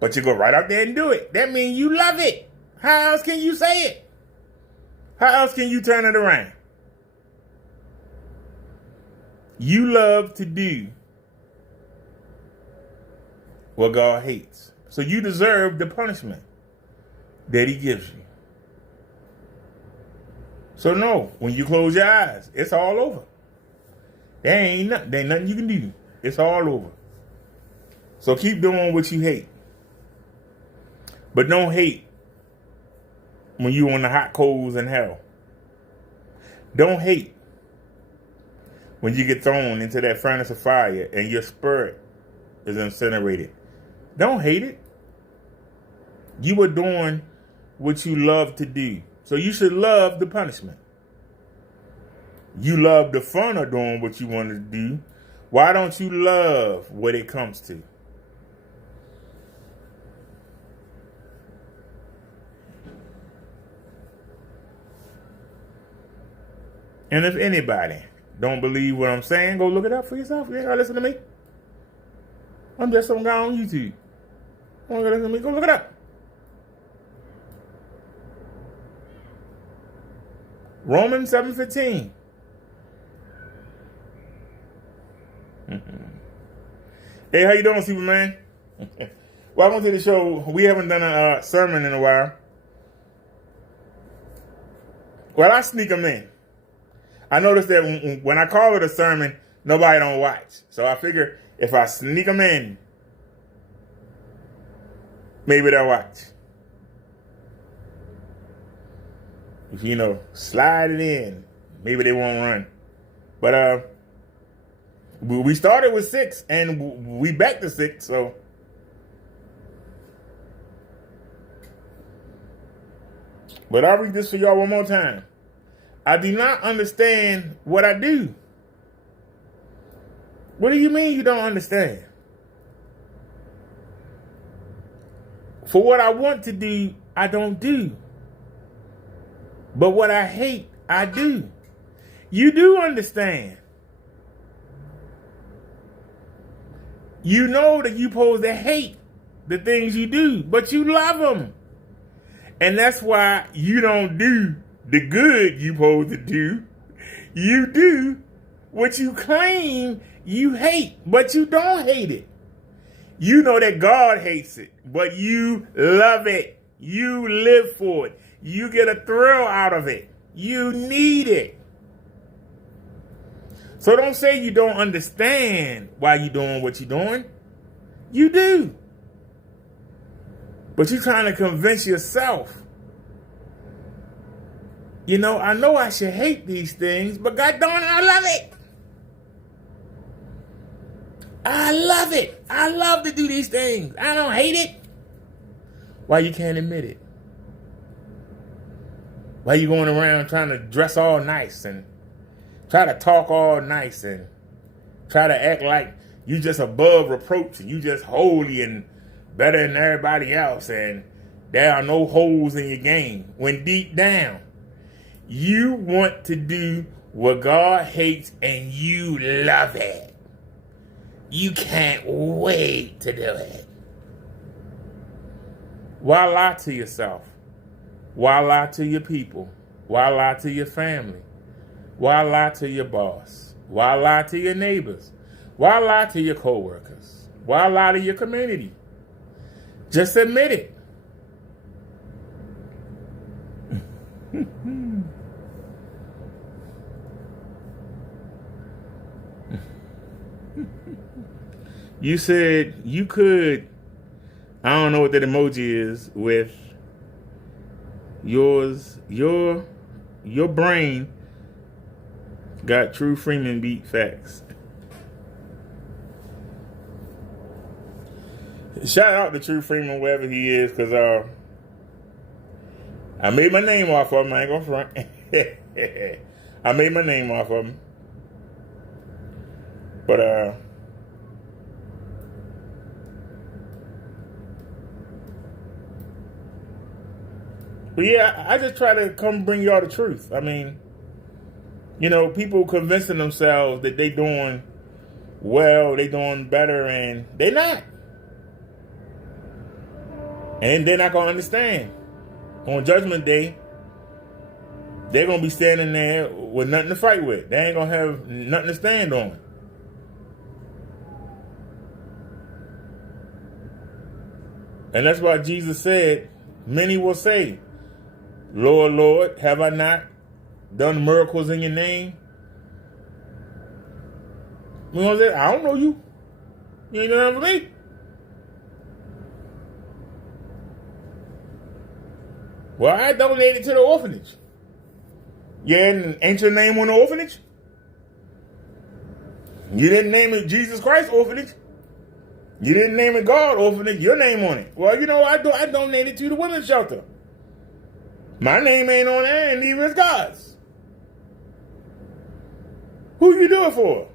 but you go right out there and do it. That means you love it. How else can you say it? How else can you turn it around? You love to do what God hates. So you deserve the punishment that he gives you. So no, when you close your eyes, it's all over. There ain't nothing you can do. It's all over. So keep doing what you hate. But don't hate when you're on the hot coals in hell. Don't hate when you get thrown into that furnace of fire and your spirit is incinerated. Don't hate it. You were doing what you love to do. So you should love the punishment. You love the fun of doing what you want to do. Why don't you love what it comes to? And if anybody don't believe what I'm saying, go look it up for yourself. You ain't gotta listen to me. I'm just some guy on YouTube. You ain't gotta listen to me. Go look it up. Romans 7:15. Hey, how you doing, Superman? Welcome to the show. We haven't done a sermon in a while. Well, I sneak them in. I noticed that when I call it a sermon, nobody don't watch. So I figure if I sneak them in, maybe they'll watch. If slide it in, maybe they won't run. But we started with 6 and we back to 6, so. But I'll read this for y'all one more time. I do not understand what I do. What do you mean you don't understand? For what I want to do, I don't do. But what I hate, I do. You do understand. You know that you're supposed to hate the things you do, but you love them. And that's why you don't do the good you're supposed to do. You do what you claim you hate, but you don't hate it. You know that God hates it, but you love it. You live for it. You get a thrill out of it. You need it. So don't say you don't understand why you're doing what you're doing. You do. But you're trying to convince yourself. I know I should hate these things, but God darn it, I love it. I love it. I love to do these things. I don't hate it. Why you can't admit it? Why you going around trying to dress all nice and try to talk all nice and try to act like you just above reproach and you just holy and better than everybody else and there are no holes in your game, when deep down you want to do what God hates and you love it. You can't wait to do it. Why lie to yourself? Why lie to your people? Why lie to your family? Why lie to your boss? Why lie to your neighbors? Why lie to your coworkers? Why lie to your community? Just admit it. You said you could, I don't know what that emoji is, with your brain got True Freeman beat facts. Shout out to True Freeman, wherever he is, because I made my name off of him. I ain't gonna front. I made my name off of him. But yeah, I just try to come bring y'all the truth. I mean, people convincing themselves that they doing well, they doing better, and they not. And they're not going to understand. On Judgment Day, they're going to be standing there with nothing to fight with. They ain't going to have nothing to stand on. And that's why Jesus said, many will say, Lord, Lord, have I not done miracles in your name? You know what I'm saying? I don't know you. You ain't done nothing for me. Well, I donated to the orphanage. Yeah, and ain't your name on the orphanage? You didn't name it Jesus Christ Orphanage. You didn't name it God Orphanage. Your name on it. Well, you know, I donated to the women's shelter. My name ain't on there, and neither is God's. Who you do it for?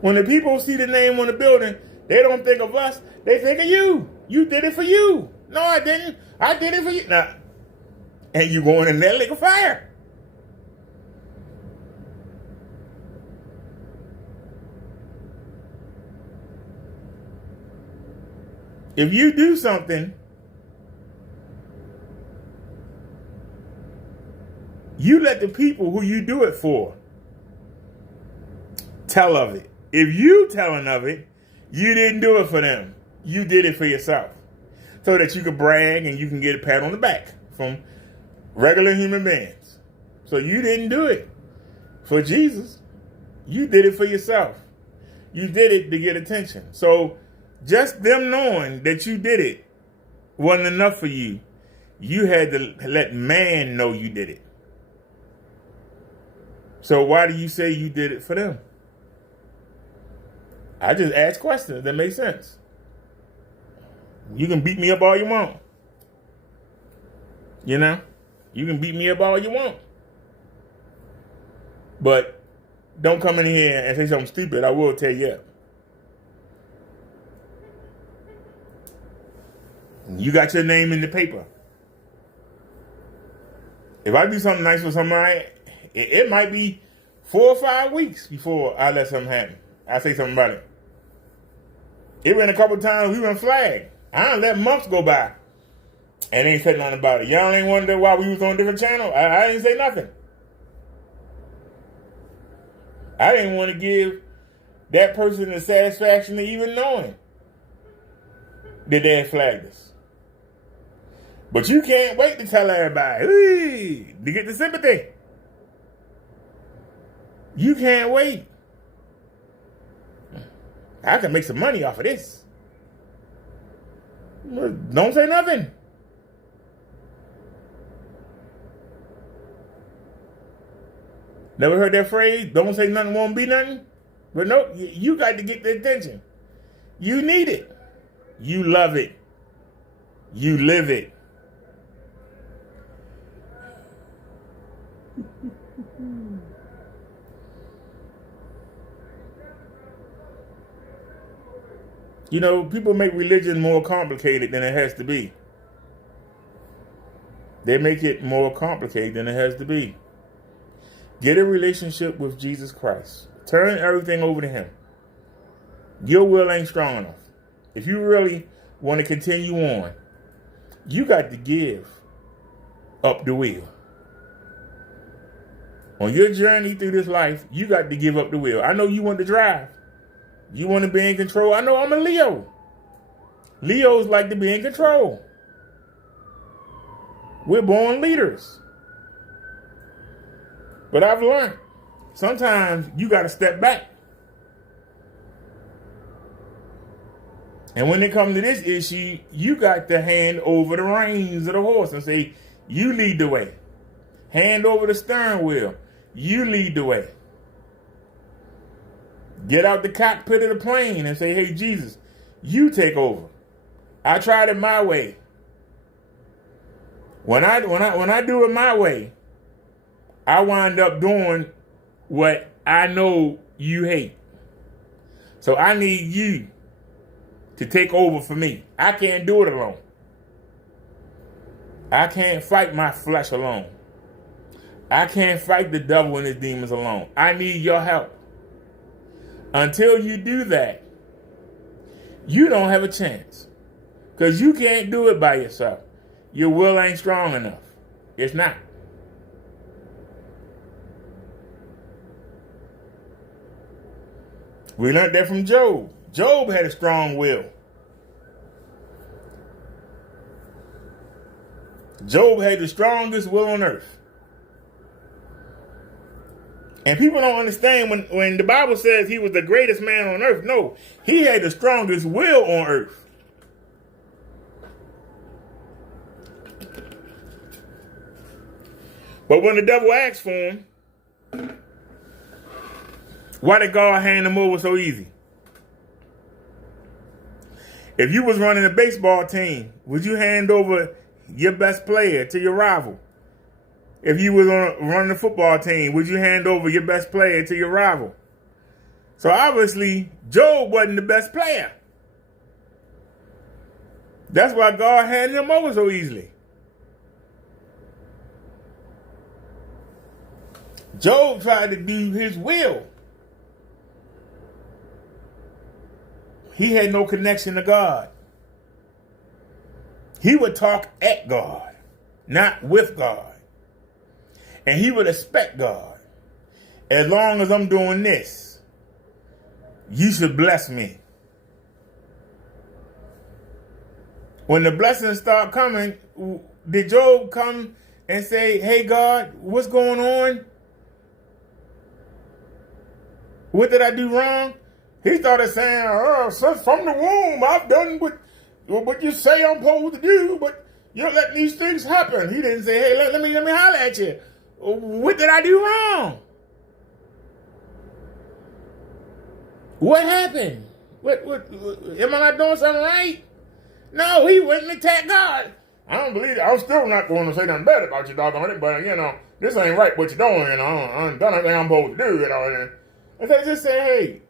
When the people see the name on the building, they don't think of us. They think of you. You did it for you. No, I didn't. I did it for you. Nah. And you going in that lake of fire. If you do something, you let the people who you do it for tell of it. If you telling of it, you didn't do it for them. You did it for yourself. So that you could brag and you can get a pat on the back from regular human beings. So you didn't do it for Jesus. You did it for yourself. You did it to get attention. So just them knowing that you did it wasn't enough for you. You had to let man know you did it. So why do you say you did it for them? I just ask questions that make sense. You can beat me up all you want. You know? You can beat me up all you want. But don't come in here and say something stupid. I will tell you up. You got your name in the paper. If I do something nice for somebody, it might be 4 or 5 weeks before I let something happen. I say something about it. It been a couple times we been flagged. I don't let months go by and ain't said nothing about it. Y'all ain't wonder why we was on a different channel? I didn't say nothing. I didn't want to give that person the satisfaction of even knowing that they had flagged us. But you can't wait to tell everybody, hey, to get the sympathy. You can't wait. I can make some money off of this. Don't say nothing. Never heard that phrase? Don't say nothing, won't be nothing? But no, you got to get the attention. You need it. You love it. You live it. You know, people make religion more complicated than it has to be. They make it more complicated than it has to be. Get a relationship with Jesus Christ. Turn everything over to him. Your will ain't strong enough. If you really want to continue on, you got to give up the will. On your journey through this life, you got to give up the will. I know you want to drive. You want to be in control. I know I'm a Leo. Leos like to be in control. We're born leaders. But I've learned sometimes you got to step back. And when it comes to this issue, you got to hand over the reins of the horse and say, you lead the way. Hand over the steering wheel. You lead the way. Get out the cockpit of the plane and say, hey, Jesus, you take over. I tried it my way. When I do it my way, I wind up doing what I know you hate. So I need you to take over for me. I can't do it alone. I can't fight my flesh alone. I can't fight the devil and his demons alone. I need your help. Until you do that, you don't have a chance. Because you can't do it by yourself. Your will ain't strong enough. It's not. We learned that from Job. Job had a strong will. Job had the strongest will on earth. And people don't understand when the Bible says he was the greatest man on earth. No, he had the strongest will on earth. But when the devil asked for him, why did God hand him over so easy? If you was running a baseball team, would you hand over your best player to your rival? If you was running a football team, would you hand over your best player to your rival? So obviously, Job wasn't the best player. That's why God handed him over so easily. Job tried to do his will. He had no connection to God. He would talk at God, not with God. And he would expect God. As long as I'm doing this, you should bless me. When the blessings start coming, did Job come and say, hey God, what's going on? What did I do wrong? He started saying, oh, since from the womb, I've done what you say I'm supposed to do, but you're letting these things happen. He didn't say, hey, let me holler at you. What did I do wrong? What happened? What am I not doing something right? No, he went and attacked God. I don't believe it. I'm still not going to say nothing bad about you, doggone it, but, this ain't right what you're doing, I ain't done everything I'm supposed to do, And they just say, hey,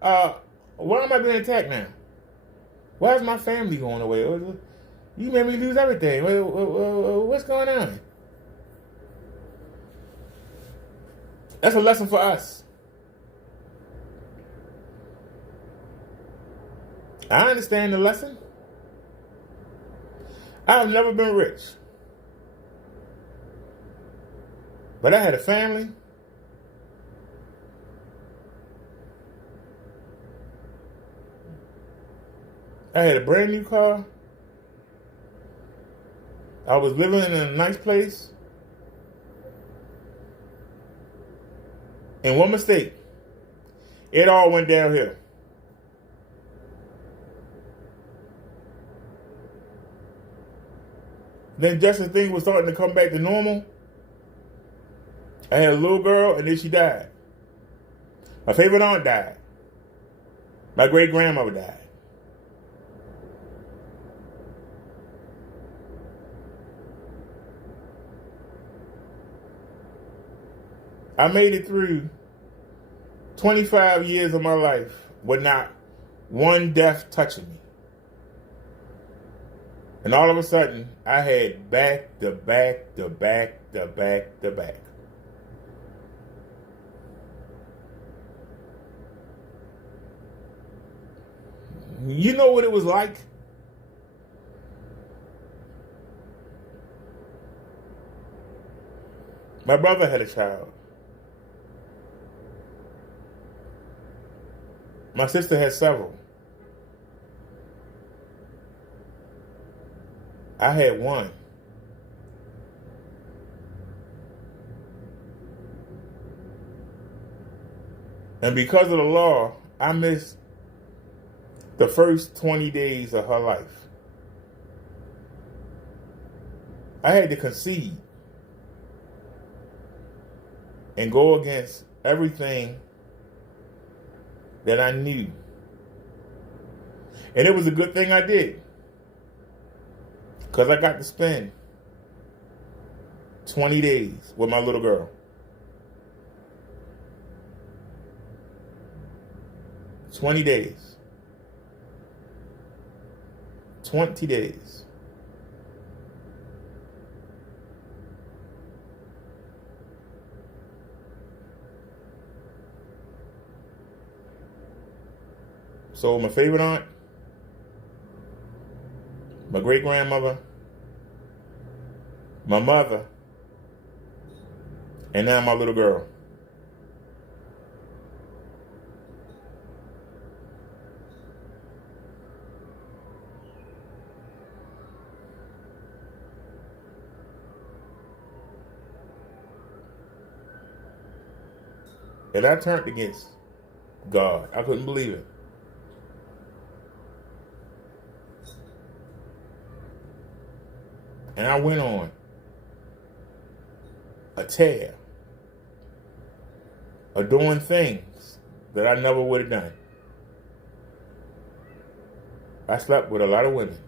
why am I being attacked now? Why is my family going away? You made me lose everything. What's going on? That's a lesson for us. I understand the lesson. I've never been rich. But I had a family. I had a brand new car. I was living in a nice place. And one mistake, it all went downhill. Then just as things were starting to come back to normal, I had a little girl and then she died. My favorite aunt died. My great grandmother died. I made it through 25 years of my life with not one death touching me. And all of a sudden, I had back to back to back to back to back. You know what it was like? My brother had a child. My sister had several. I had one. And because of the law, I missed the first 20 days of her life. I had to concede and go against everything that I knew. And it was a good thing I did, because I got to spend 20 days with my little girl. 20 days. 20 days. So my favorite aunt, my great grandmother, my mother, and now my little girl. And I turned against God. I couldn't believe it. And I went on a tear of doing things that I never would have done. I slept with a lot of women.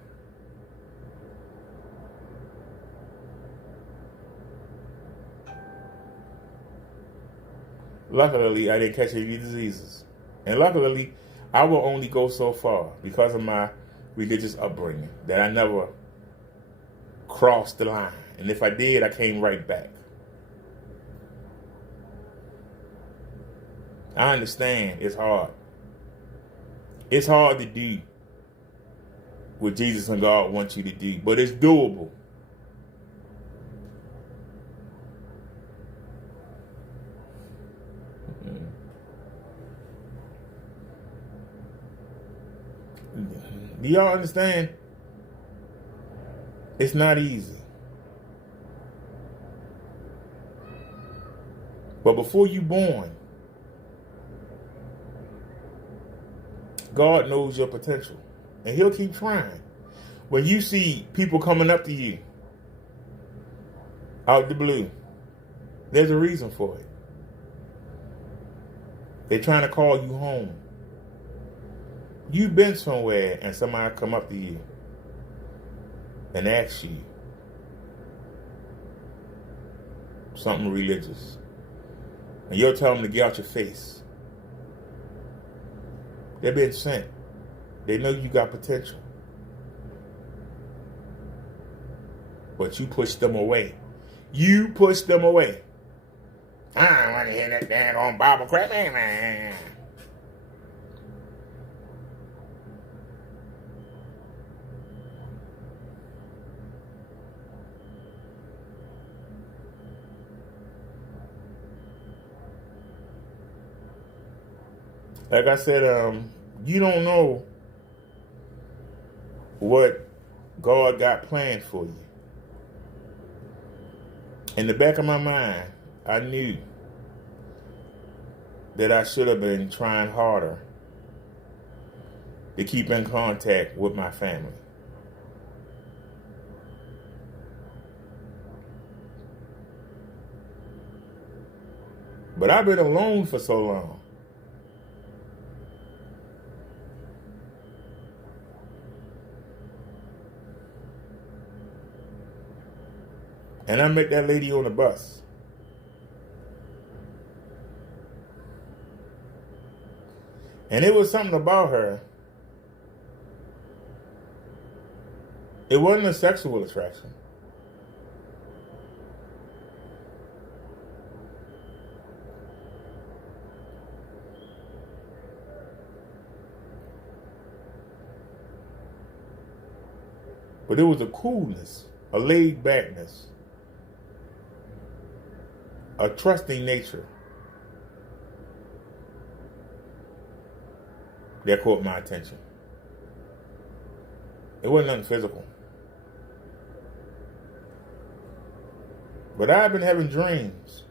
Luckily, I didn't catch any diseases. And luckily, I will only go so far because of my religious upbringing that I never crossed the line. And if I did, I came right back. I understand it's hard. It's hard to do what Jesus and God want you to do, but it's doable. Do y'all understand? It's not easy. But before you born, God knows your potential. And he'll keep trying. When you see people coming up to you out the blue, there's a reason for it. They're trying to call you home. You've been somewhere and somebody come up to you and ask you something religious. And you'll tell them to get out your face. They're being sent. They know you got potential. But you push them away. You push them away. I don't want to hear that daggone Bible crap, man. Like I said, you don't know what God got planned for you. In the back of my mind, I knew that I should have been trying harder to keep in contact with my family. But I've been alone for so long. And I met that lady on the bus. And it was something about her. It wasn't a sexual attraction. But it was a coolness, a laid backness, a trusting nature that caught my attention. It wasn't nothing physical. But I've been having dreams.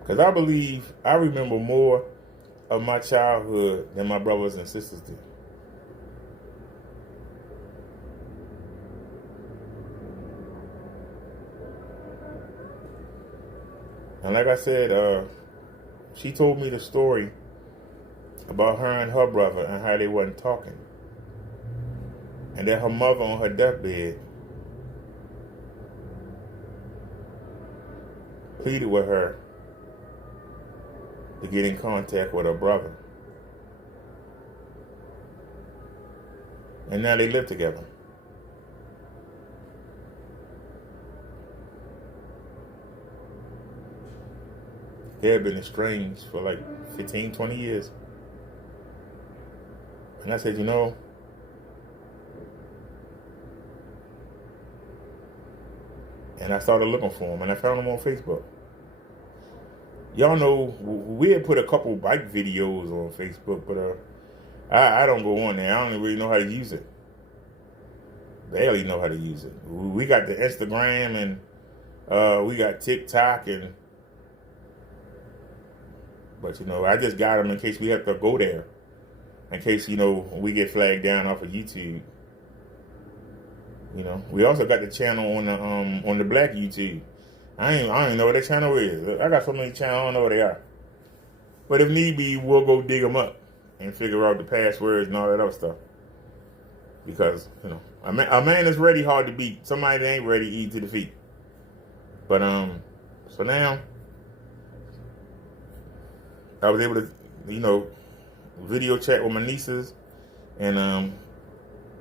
Because I believe I remember more of my childhood than my brothers and sisters did. And like I said, she told me the story about her and her brother and how they wasn't talking. And that her mother on her deathbed pleaded with her to get in contact with her brother. And now they live together. They had been estranged for like 15, 20 years. And I said, you know, and I started looking for him, and I found him on Facebook. Y'all know, we had put a couple bike videos on Facebook, but I don't go on there. I don't really know how to use it. Barely know how to use it. We got the Instagram and We got TikTok but I just got them in case we have to go there. In case, we get flagged down off of YouTube. We also got the channel on the black YouTube. I don't know what that channel is. I got so many channels, I don't know what they are. But if need be, we'll go dig them up and figure out the passwords and all that other stuff. Because, a man is ready hard to beat. Somebody that ain't ready easy to defeat. But, so now, I was able to, video chat with my nieces. And,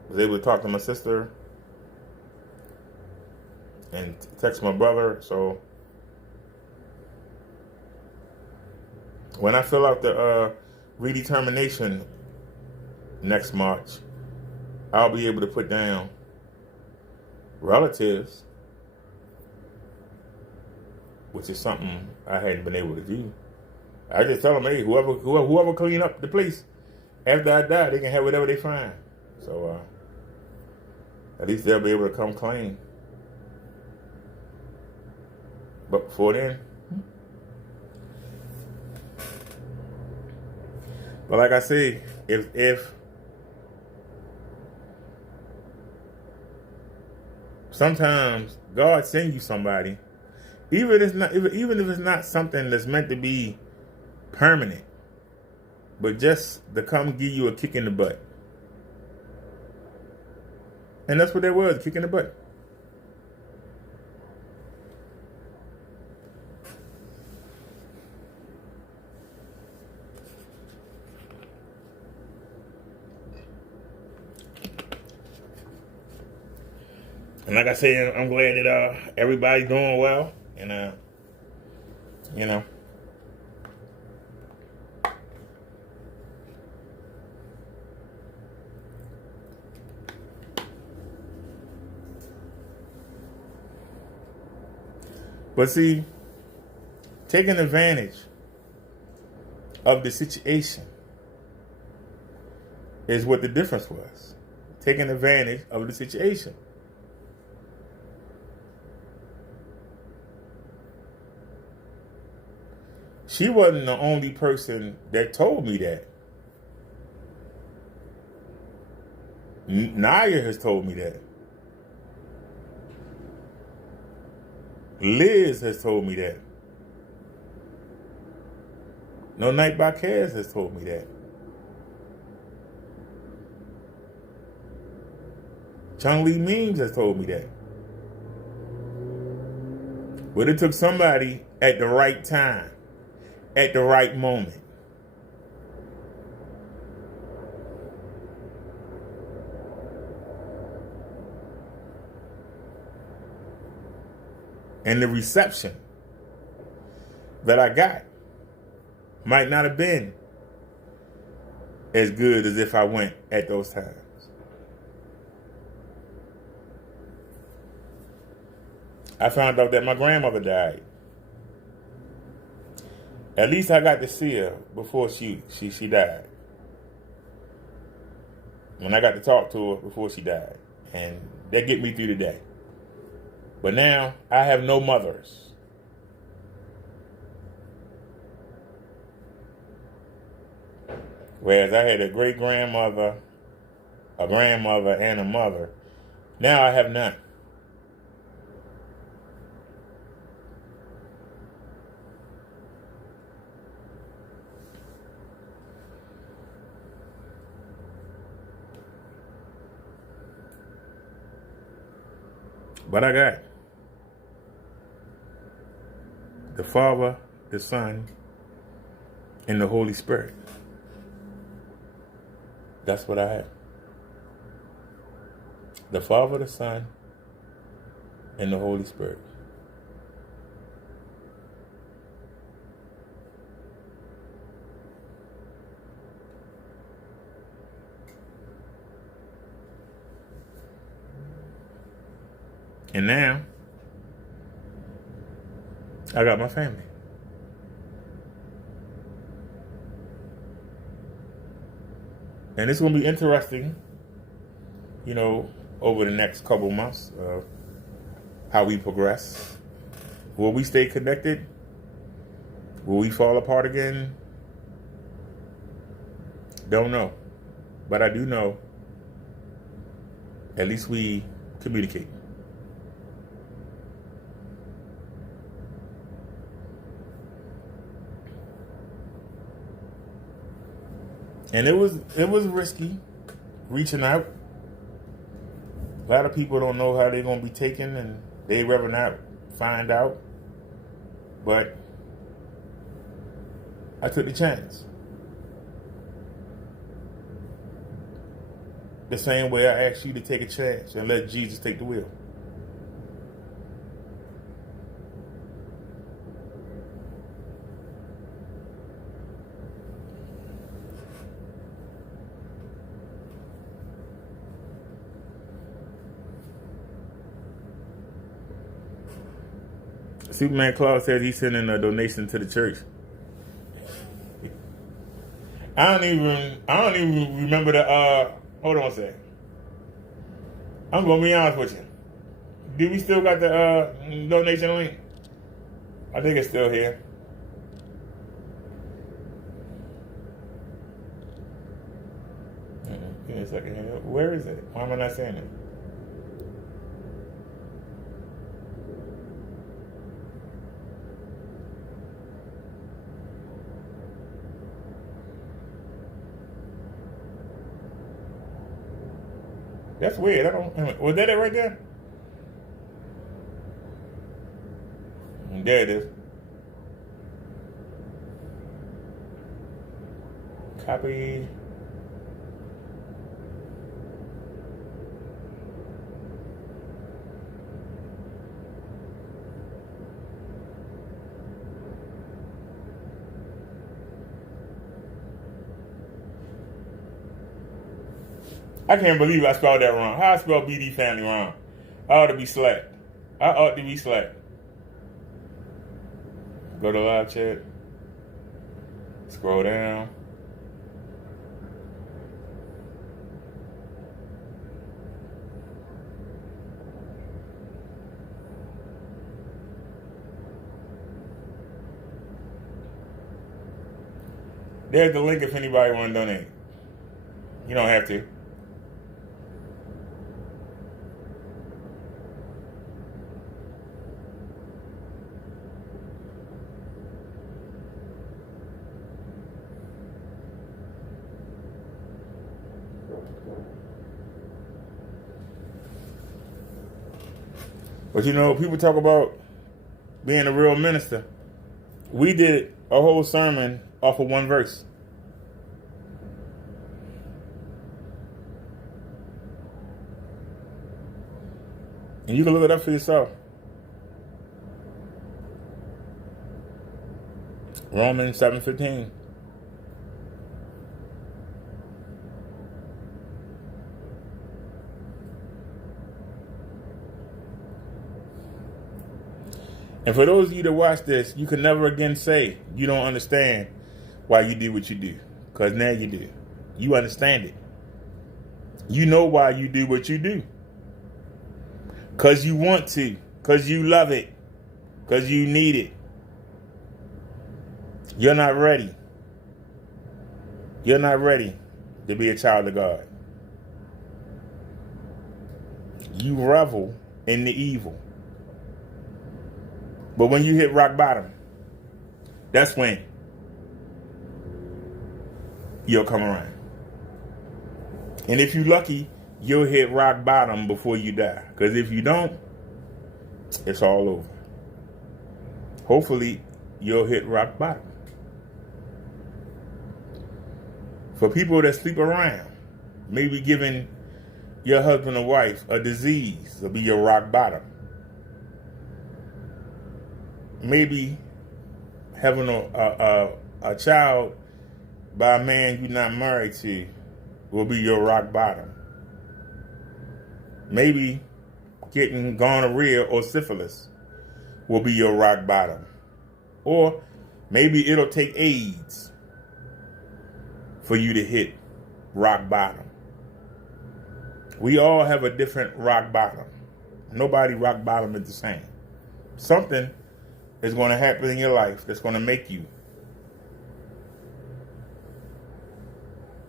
was able to talk to my sister. And text my brother. So, when I fill out the redetermination next March, I'll be able to put down relatives, which is something I hadn't been able to do. I just tell them, hey, whoever clean up the place after I die, they can have whatever they find. So at least they'll be able to come clean. But before then, but like I say, if sometimes God sends you somebody, even if it's not something that's meant to be permanent, but just to come give you a kick in the butt. And that's what that was, a kick in the butt. And like I said, I'm glad that everybody's doing well, and but see, taking advantage of the situation is what the difference was. Taking advantage of the situation. She wasn't the only person that told me that. Naya has told me that. Liz has told me that. No Night by Kaz has told me that. Chung Lee Memes has told me that. But it took somebody at the right time, at the right moment. And the reception that I got might not have been as good as if I went at those times. I found out that my grandmother died. At least I got to see her before she died. When I got to talk to her before she died. And that get me through the day. But now I have no mothers. Whereas I had a great-grandmother, a grandmother, and a mother. Now I have none. But I got the Father, the Son, and the Holy Spirit. That's what I have. The Father, the Son, and the Holy Spirit. And now, I got my family. And it's going to be interesting, over the next couple months, how we progress Will we stay connected? Will we fall apart again? Don't know. But I do know at least we communicate. And it was risky reaching out. A lot of people don't know how they're going to be taken, and they'd rather not find out. But I took the chance. The same way I asked you to take a chance and let Jesus take the wheel. Superman Claus says he's sending a donation to the church. I don't even remember the hold on a second. I'm gonna be honest with you. Do we still got the donation link? I think it's still here. Give me a second here. Where is it? Why am I not saying it? That's weird. Was that it right there? There it is. Copy. I can't believe I spelled that wrong. How I spelled BD family wrong? I ought to be slapped. I ought to be slapped. Go to live chat. Scroll down. There's the link if anybody want to donate. You don't have to. But you know, people talk about being a real minister. We did a whole sermon off of one verse. And you can look it up for yourself. Romans 7:15. And for those of you that watch this, you can never again say you don't understand why you do what you do. Because now you do. You understand it. You know why you do what you do. Because you want to. Because you love it. Because you need it. You're not ready. You're not ready to be a child of God. You revel in the evil. But when you hit rock bottom, that's when you'll come around. And if you're lucky, you'll hit rock bottom before you die. Because if you don't, it's all over. Hopefully, you'll hit rock bottom. For people that sleep around, maybe giving your husband or wife a disease will be your rock bottom. Maybe having a child by a man you're not married to will be your rock bottom. Maybe getting gonorrhea or syphilis will be your rock bottom. Or maybe it'll take AIDS for you to hit rock bottom. We all have a different rock bottom. Nobody rock bottom is the same. Something is going to happen in your life that's going to make you.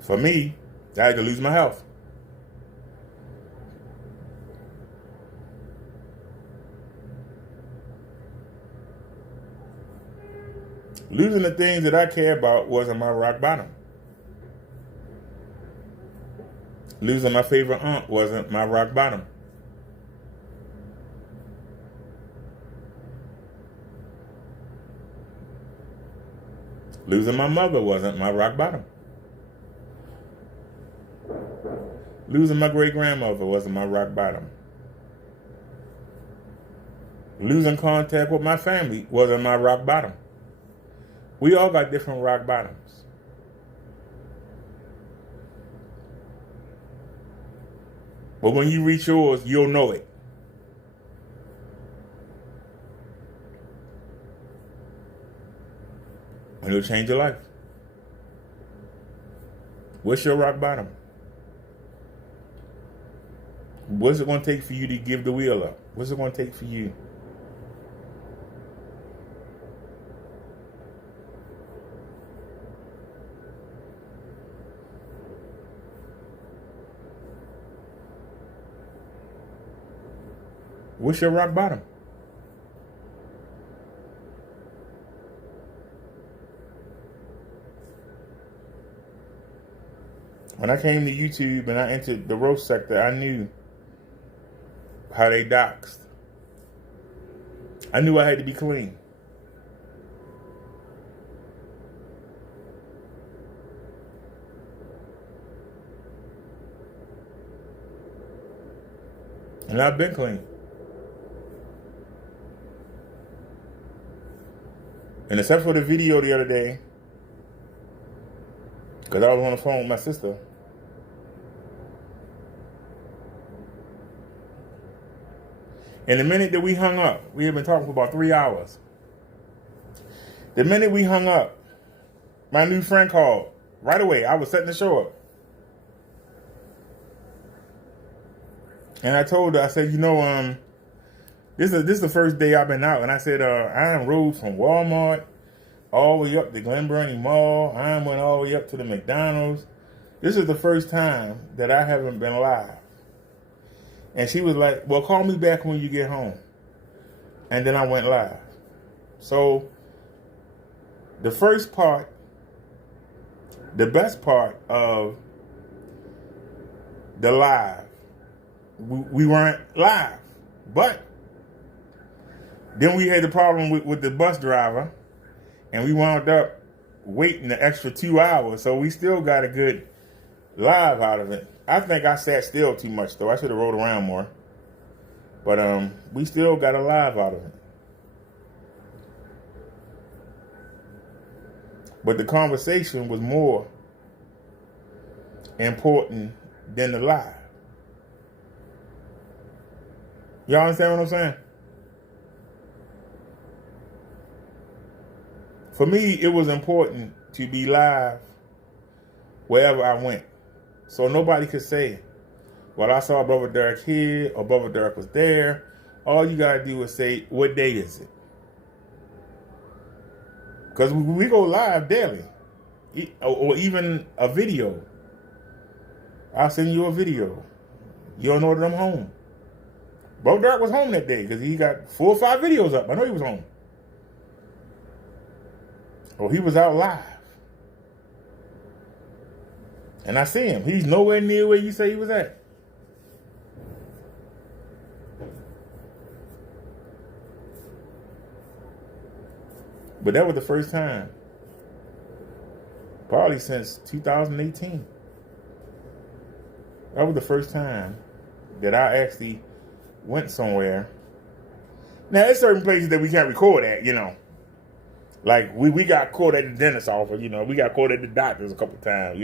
For me, I had to lose my health. Losing the things that I care about wasn't my rock bottom. Losing my favorite aunt wasn't my rock bottom. Losing my mother wasn't my rock bottom. Losing my great-grandmother wasn't my rock bottom. Losing contact with my family wasn't my rock bottom. We all got different rock bottoms. But when you reach yours, you'll know it. And it'll change your life. What's your rock bottom? What's it going to take for you to give the wheel up? What's it going to take for you? What's your rock bottom? When I came to YouTube and I entered the roast sector, I knew how they doxed. I knew I had to be clean. And I've been clean. And except for the video the other day, because I was on the phone with my sister, and the minute that we hung up, we had been talking for about 3 hours. The minute we hung up, my new friend called. Right away, I was setting the show up. And I told her, I said, this is the first day I've been out. And I said, I rode from Walmart all the way up to Glen Burnie Mall. I went all the way up to the McDonald's. This is the first time that I haven't been live. And she was like, well, call me back when you get home. And then I went live. So the first part, the best part of the live, we weren't live. But then we had the problem with the bus driver, and we wound up waiting the extra 2 hours. So we still got a good live out of it. I think I sat still too much, though. I should have rolled around more. But we still got a live out of it. But the conversation was more important than the live. Y'all understand what I'm saying? For me, it was important to be live wherever I went. So nobody could say, well, I saw Brother Derek here or Brother Derek was there. All you got to do is say, what day is it? Because we go live daily. Or even a video. I'll send you a video. You don't know that I'm home. Brother Derek was home that day because he got 4 or 5 videos up. I know he was home. Oh, he was out live. And I see him. He's nowhere near where you say he was at. But that was the first time. Probably since 2018. That was the first time that I actually went somewhere. Now, there's certain places that we can't record at, Like, we got caught at the dentist's office, We got caught at the doctor's a couple times,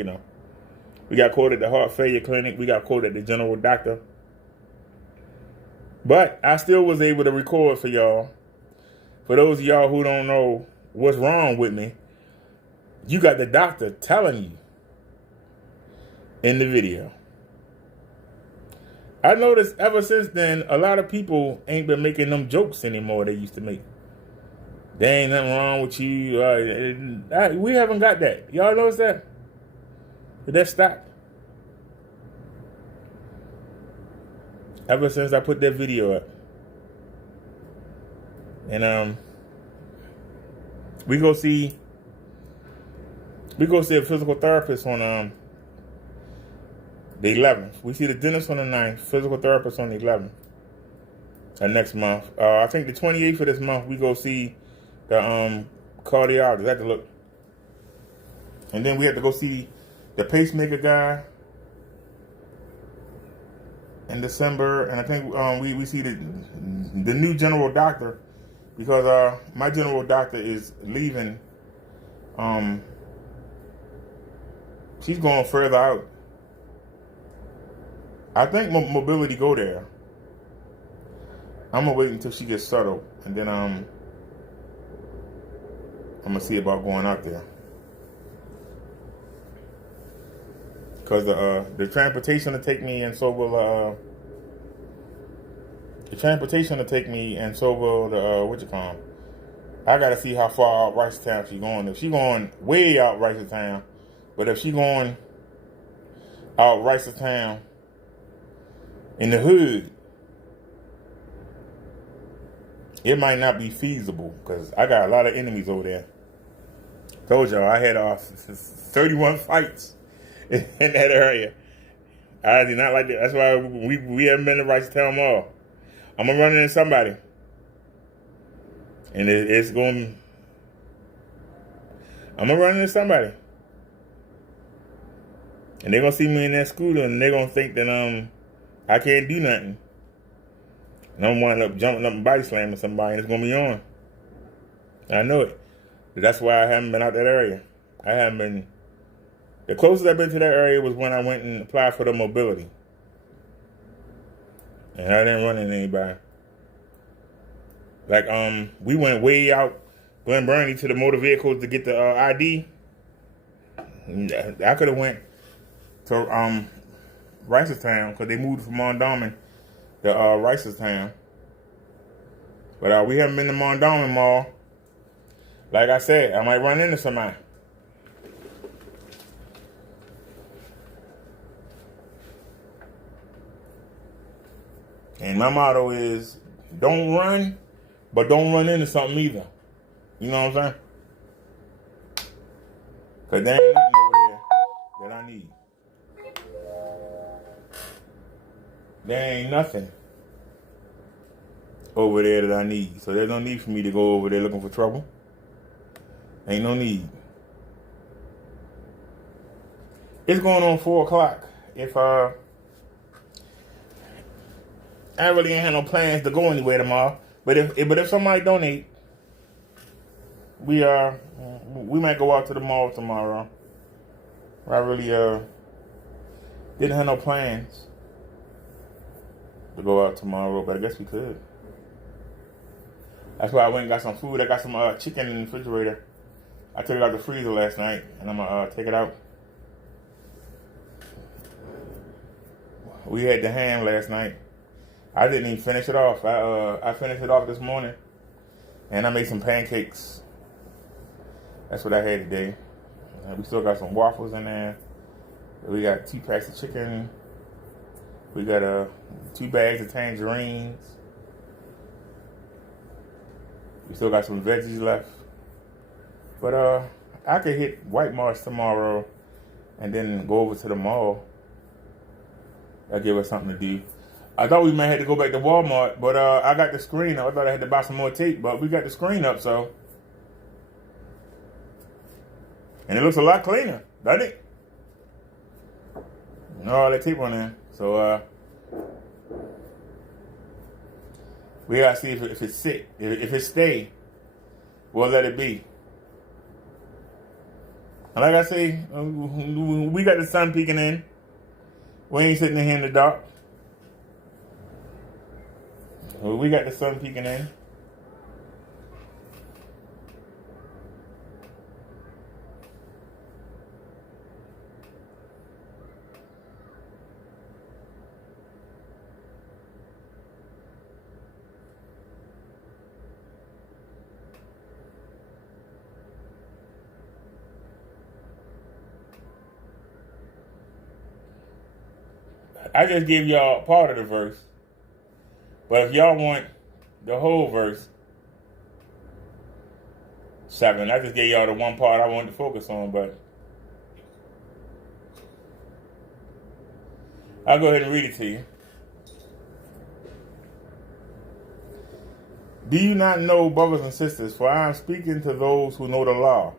We got caught at the heart failure clinic. We got caught at the general doctor. But I still was able to record for y'all. For those of y'all who don't know what's wrong with me, you got the doctor telling you in the video. I noticed ever since then, a lot of people ain't been making them jokes anymore they used to make. There ain't nothing wrong with you. We haven't got that. Y'all notice that? Did that stop? Ever since I put that video up. And we go see a physical therapist on the 11th. We see the dentist on the 9th, physical therapist on the 11th. Next month. I think the 28th of this month we go see the cardiologist. I have to look. And then we have to go see the pacemaker guy in December. And I think we see the new general doctor, because my general doctor is leaving. She's going further out. I think mobility go there. I'm gonna wait until she gets settled, and then I'm gonna see about going out there. Cause the transportation to take me, and so will the I gotta see how far out Ricerstown she's going. If she's going way out Ricerstown, but if she's going out Ricerstown in the hood, it might not be feasible, because I got a lot of enemies over there. Told y'all I had 31 fights in that area. I did not like that. That's why we haven't been to Ricerstown Mall. I'm gonna run into somebody, and I'm gonna run into somebody, and they're gonna see me in that scooter, and they're gonna think that I can't do nothing. And I'm wind up jumping up and body slamming somebody, and it's going to be on. I know it. But that's why I haven't been out that area. I haven't been. The closest I've been to that area was when I went and applied for the mobility. And I didn't run into anybody. Like, we went way out Glen Burnie to the motor vehicles to get the ID. I could have went to Ricerstown, because they moved from Mondawmin to Ricerstown. But we haven't been to Mondawmin Mall. Like I said, I might run into somebody. And my motto is, don't run, but don't run into something either. You know what I'm saying? Because there ain't nothing over there that I need. There ain't nothing over there that I need. So there's no need for me to go over there looking for trouble. Ain't no need. It's going on 4 o'clock. If I really ain't had no plans to go anywhere tomorrow. But if somebody donate, we might go out to the mall tomorrow. I really didn't have no plans to go out tomorrow, but I guess we could. That's why I went and got some food. I got some chicken in the refrigerator. I took it out the freezer last night, and I'm gonna take it out. We had the ham last night. I didn't even finish it off. I finished it off this morning, and I made some pancakes. That's what I had today. We still got some waffles in there. We got 2 packs of chicken. We got 2 bags of tangerines. We still got some veggies left. But I could hit White Marsh tomorrow and then go over to the mall. That'll give us something to do. I thought we might have to go back to Walmart, but I got the screen up. I thought I had to buy some more tape, but we got the screen up, so. And it looks a lot cleaner, doesn't it? No, all that tape on there. So, we gotta see if it's sick. If it stay, we'll let it be. And like I say, we got the sun peeking in. We ain't sitting in here in the dark. We got the sun peeking in. I just gave y'all part of the verse. But if y'all want the whole verse, 7. I just gave y'all the one part I wanted to focus on, but I'll go ahead and read it to you. Do you not know, brothers and sisters, for I am speaking to those who know the law,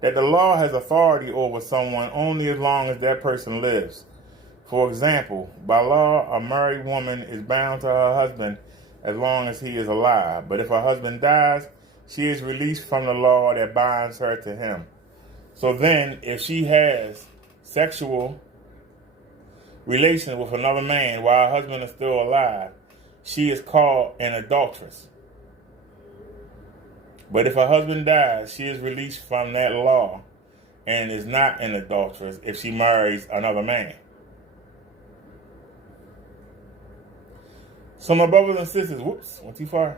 that the law has authority over someone only as long as that person lives? For example, by law, a married woman is bound to her husband as long as he is alive. But if her husband dies, she is released from the law that binds her to him. So then, if she has sexual relations with another man while her husband is still alive, she is called an adulteress. But if her husband dies, she is released from that law and is not an adulteress if she marries another man. So my brothers and sisters, went too far.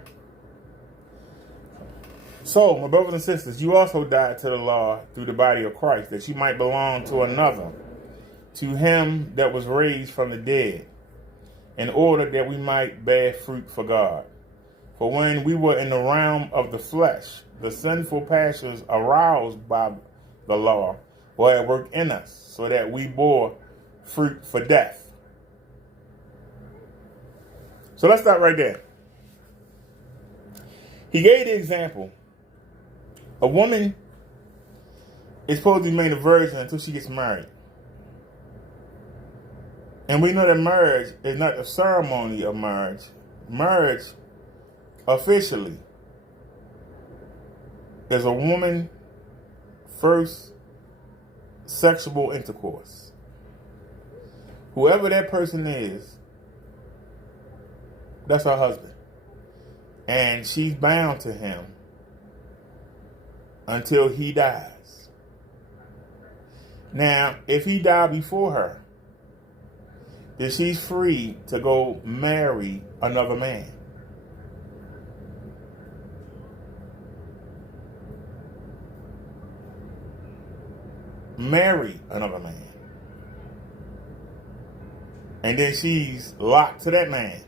So, my brothers and sisters, you also died to the law through the body of Christ, that you might belong to another, to him that was raised from the dead, in order that we might bear fruit for God. For when we were in the realm of the flesh, the sinful passions aroused by the law were at work in us, so that we bore fruit for death. So let's stop right there. He gave the example. A woman is supposed to be made a virgin until she gets married. And we know that marriage is not a ceremony of marriage. Marriage, officially, is a woman's first sexual intercourse. Whoever that person is, that's her husband. And she's bound to him until he dies. Now, if he died before her, then she's free to go marry another man. Marry another man. And then she's locked to that man.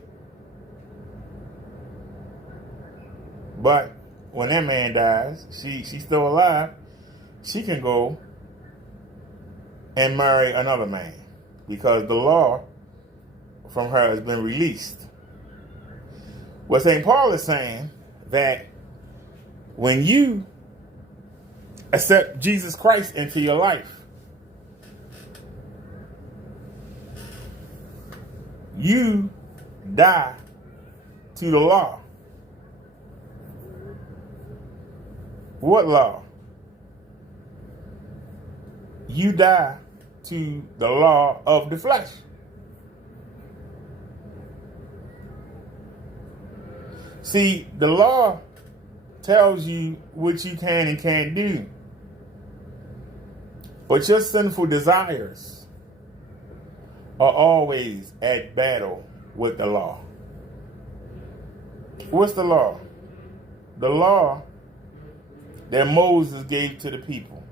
But when that man dies, she's still alive, she can go and marry another man because the law from her has been released. What St. Paul is saying that when you accept Jesus Christ into your life, you die to the law. What law? You die to the law of the flesh. See, the law tells you what you can and can't do. But your sinful desires are always at battle with the law. What's the law? The law that Moses gave to the people.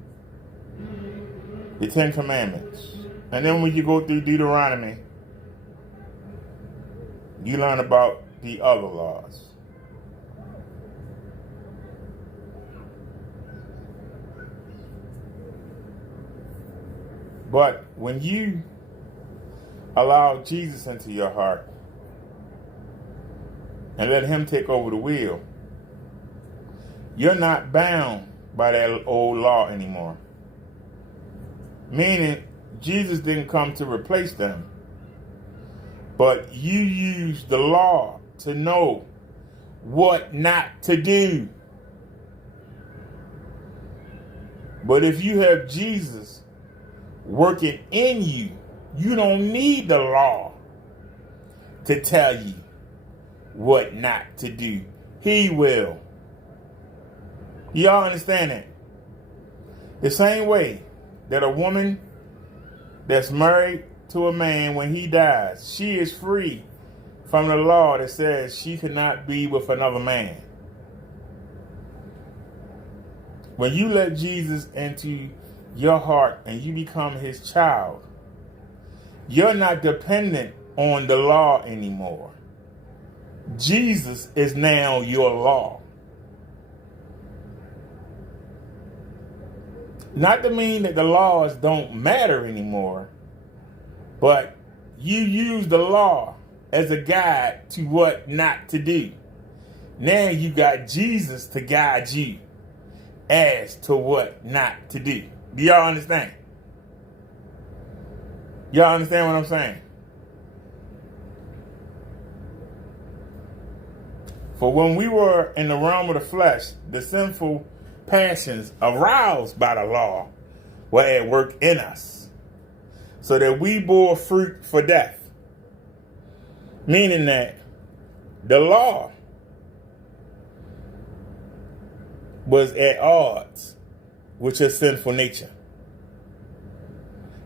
The 10 Commandments. And then when you go through Deuteronomy, you learn about the other laws. But when you allow Jesus into your heart and let him take over the wheel, you're not bound by that old law anymore. Meaning, Jesus didn't come to replace them. But you use the law to know what not to do. But if you have Jesus working in you, you don't need the law to tell you what not to do. He will. Y'all understand that? The same way that a woman that's married to a man, when he dies, she is free from the law that says she cannot be with another man. When you let Jesus into your heart and you become his child, You're not dependent on the law anymore. Jesus is now your law. Not to mean that the laws don't matter anymore, but you use the law as a guide to what not to do. Now you got Jesus to guide you as to what not to do. Do y'all understand? Y'all understand what I'm saying? For when we were in the realm of the flesh, the sinful passions aroused by the law were at work in us, so that we bore fruit for death. Meaning that the law was at odds with your sinful nature.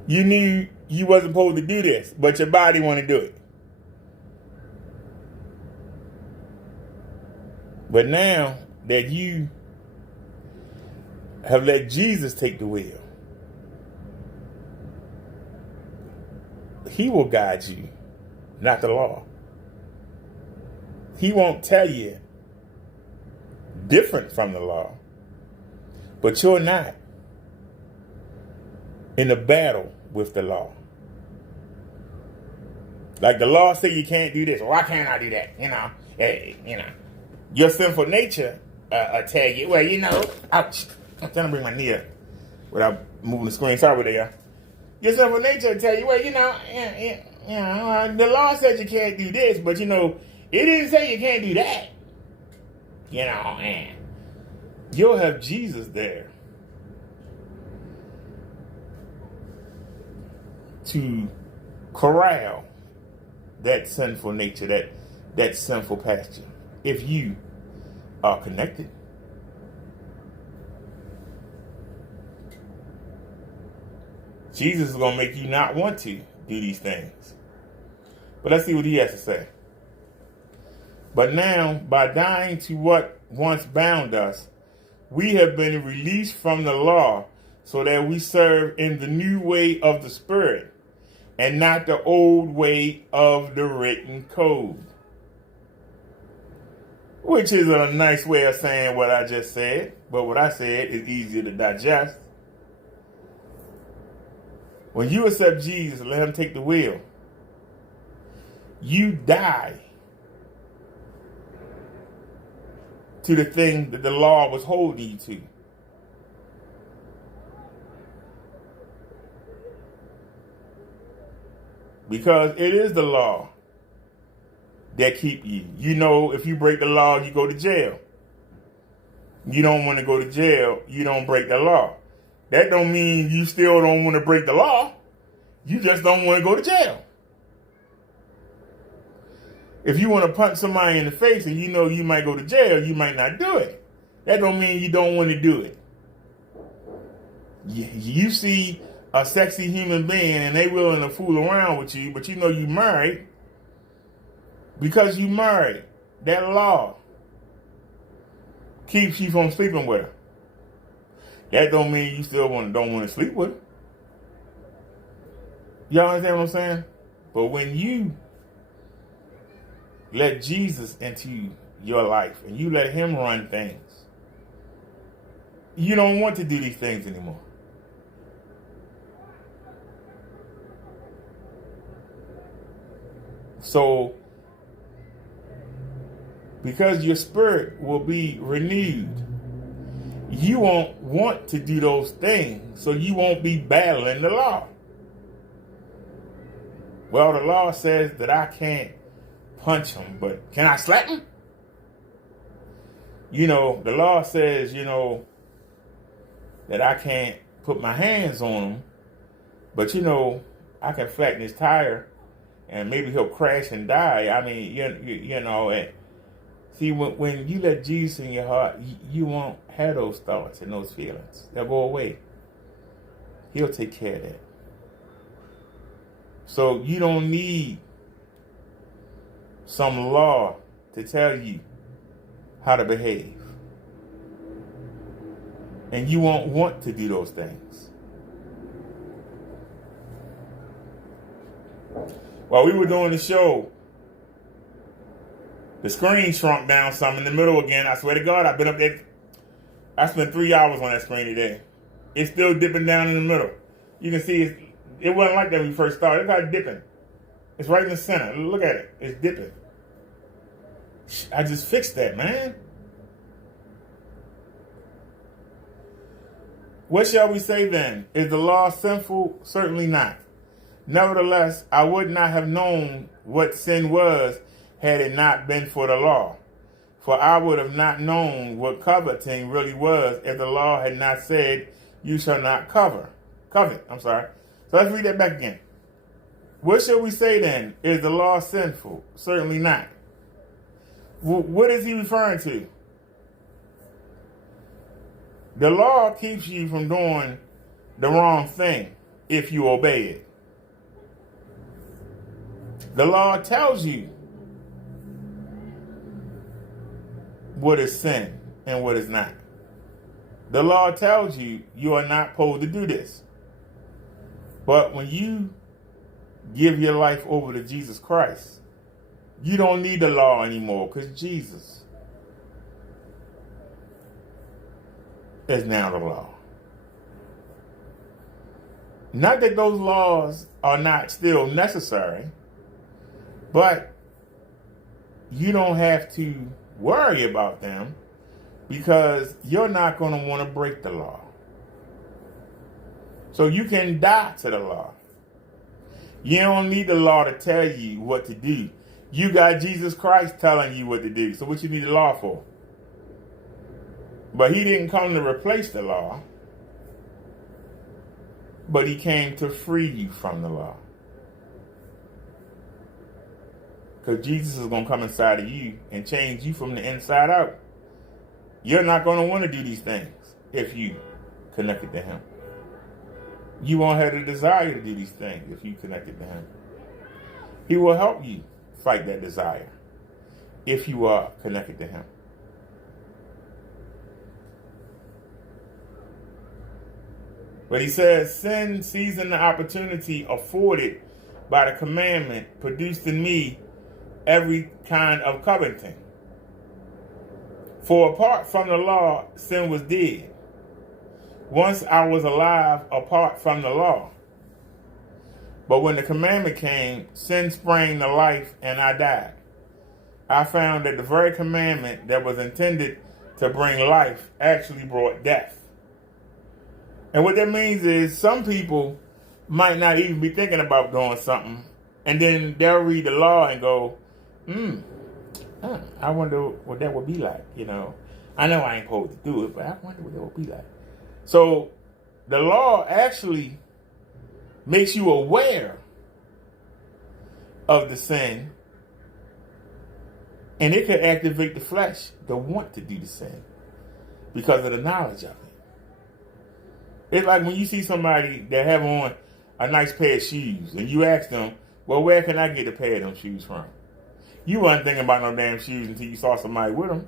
You knew you wasn't supposed to do this, but your body wanted to do it. But now that you have let Jesus take the wheel, he will guide you, not the law. He won't tell you different from the law, but you're not in a battle with the law. Like the law say you can't do this. Why can't I do that? Your sinful nature tell you, well, ouch. I'm trying to bring my knee up without moving the screen. Sorry about that. Your sinful nature tell you, well, the law says you can't do this, but it didn't say you can't do that. And you'll have Jesus there to corral that sinful nature, that sinful pasture, if you are connected. Jesus is going to make you not want to do these things. But let's see what he has to say. But now, by dying to what once bound us, we have been released from the law so that we serve in the new way of the Spirit and not the old way of the written code. Which is a nice way of saying what I just said, but what I said is easier to digest. When you accept Jesus and let him take the wheel, you die to the thing that the law was holding you to. Because it is the law that keep you. If you break the law, you go to jail. You don't want to go to jail, you don't break the law. That don't mean you still don't want to break the law. You just don't want to go to jail. If you want to punch somebody in the face and you might go to jail, you might not do it. That don't mean you don't want to do it. You see a sexy human being and they willing to fool around with you, but you married. Because you married, that law keeps you from sleeping with her. That don't mean you still don't want to sleep with her. Y'all understand what I'm saying? But when you let Jesus into your life and you let him run things, you don't want to do these things anymore. So, because your spirit will be renewed, you won't want to do those things, so you won't be battling the law. Well, the law says that I can't punch him, but can I slap him? The law says, that I can't put my hands on him, but I can flatten his tire and maybe he'll crash and die. I mean, and see, when you let Jesus in your heart, you won't have those thoughts and those feelings. They'll go away. He'll take care of that. So you don't need some law to tell you how to behave. And you won't want to do those things. While we were doing the show, the screen shrunk down some in the middle again. I swear to God, I've been up there. I spent 3 hours on that screen today. It's still dipping down in the middle. You can see it wasn't like that when we first started. Look how it's dipping. It's right in the center. Look at it. It's dipping. I just fixed that, man. What shall we say then? Is the law sinful? Certainly not. Nevertheless, I would not have known what sin was had it not been for the law. For I would have not known what coveting really was if the law had not said, you shall not covet. So let's read that back again. What shall we say then? Is the law sinful? Certainly not. What is he referring to? The law keeps you from doing the wrong thing if you obey it. The law tells you what is sin and what is not. The law tells you you are not supposed to do this. But when you give your life over to Jesus Christ, you don't need the law anymore because Jesus is now the law. Not that those laws are not still necessary, but you don't have to worry about them because you're not going to want to break the law. So you can die to the law. You don't need the law to tell you what to do. You got Jesus Christ telling you what to do. So what you need the law for? But he didn't come to replace the law, but he came to free you from the law. Because Jesus is going to come inside of you and change you from the inside out. You're not going to want to do these things if you connected to him. You won't have the desire to do these things if you connected to him. He will help you fight that desire if you are connected to him. But he says, sin, seizing the opportunity afforded by the commandment, produced in me every kind of coveting. For apart from the law, sin was dead. Once I was alive apart from the law. But when the commandment came, sin sprang to life and I died. I found that the very commandment that was intended to bring life actually brought death. And what that means is some people might not even be thinking about doing something, and then they'll read the law and go, I wonder what that would be like, you know. I know I ain't supposed to do it, but I wonder what that would be like. So the law actually makes you aware of the sin, and it could activate the flesh to want to do the sin because of the knowledge of it. It's like when you see somebody that have on a nice pair of shoes and you ask them, well, where can I get a pair of them shoes from? You wasn't thinking about no damn shoes until you saw somebody with them.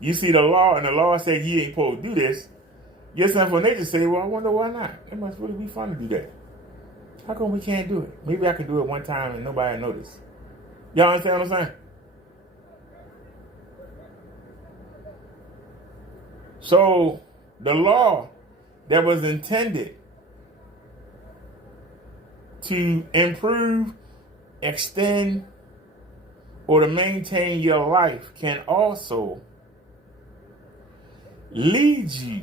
You see the law, and the law said you ain't supposed to do this. Your sinful nature say, well, I wonder why not. It must really be fun to do that. How come we can't do it? Maybe I could do it one time and nobody notice. Y'all understand what I'm saying? So the law that was intended to improve, extend, or to maintain your life can also lead you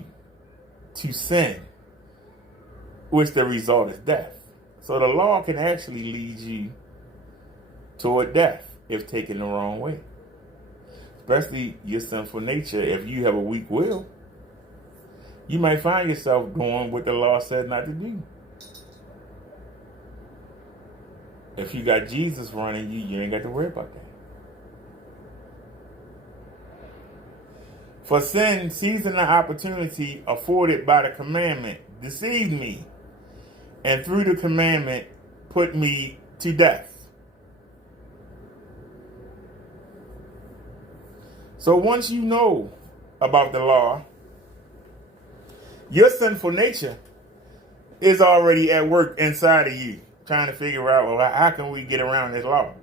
to sin, which the result is death. So the law can actually lead you toward death if taken the wrong way. Especially your sinful nature. If you have a weak will, you might find yourself doing what the law said not to do. If you got Jesus running you, you ain't got to worry about that. For sin, seizing the opportunity afforded by the commandment, deceived me, and through the commandment put me to death. So once you know about the law, your sinful nature is already at work inside of you trying to figure out, well, how can we get around this law?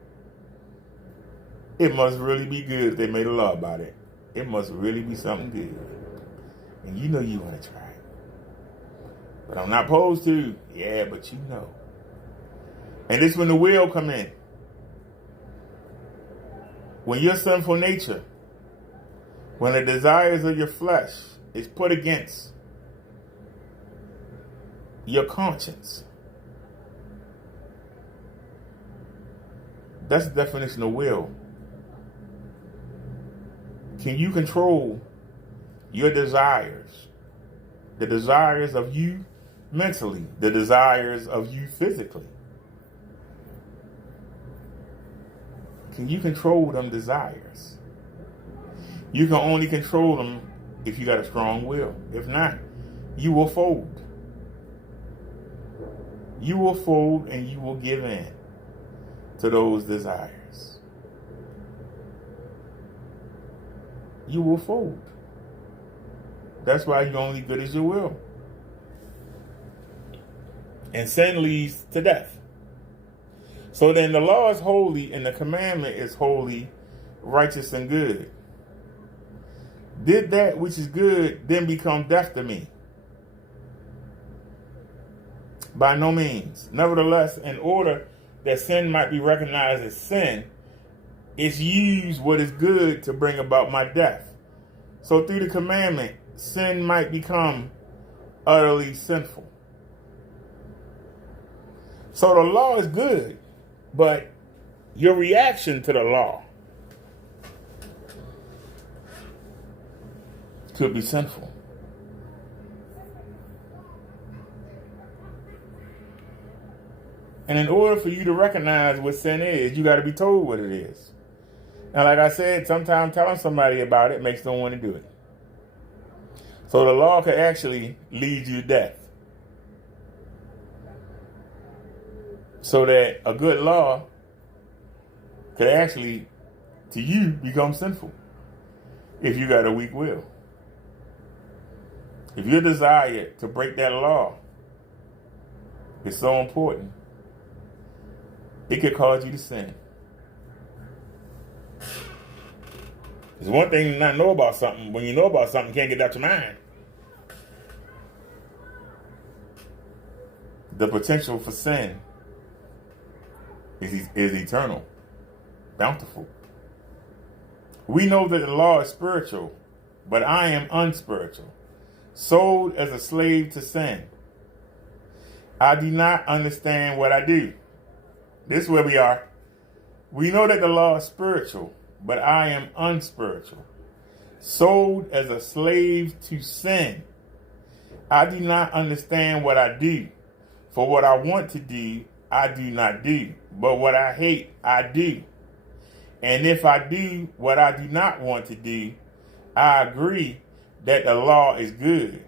It must really be good if they made a law about it. It must really be something good. And you know you want to try it. But I'm not opposed to. Yeah, but you know. And this when the will come in. When your sinful nature, when the desires of your flesh is put against your conscience. That's the definition of will. Can you control your desires? The desires of you mentally, the desires of you physically. Can you control them desires? You can only control them if you got a strong will. If not, you will fold. You will fold and you will give in to those desires. You will fold. That's why you're only good as your will. And sin leads to death. So then the law is holy and the commandment is holy, righteous, and good. Did that which is good then become death to me? By no means. Nevertheless, in order that sin might be recognized as sin, it's used what is good to bring about my death. So through the commandment, sin might become utterly sinful. So the law is good, but your reaction to the law could be sinful. And in order for you to recognize what sin is, you got to be told what it is. Now, like I said, sometimes telling somebody about it makes them want to do it. So the law could actually lead you to death. So that a good law could actually, to you, become sinful if you got a weak will. If your desire to break that law is so important, it could cause you to sin. It's one thing to not know about something. When you know about something, you can't get it out your mind. The potential for sin is eternal, bountiful. We know that the law is spiritual, but I am unspiritual, sold as a slave to sin. I do not understand what I do. This is where we are. We know that the law is spiritual, but I am unspiritual, sold as a slave to sin. I do not understand what I do. For what I want to do, I do not do. But what I hate, I do. And if I do what I do not want to do, I agree that the law is good.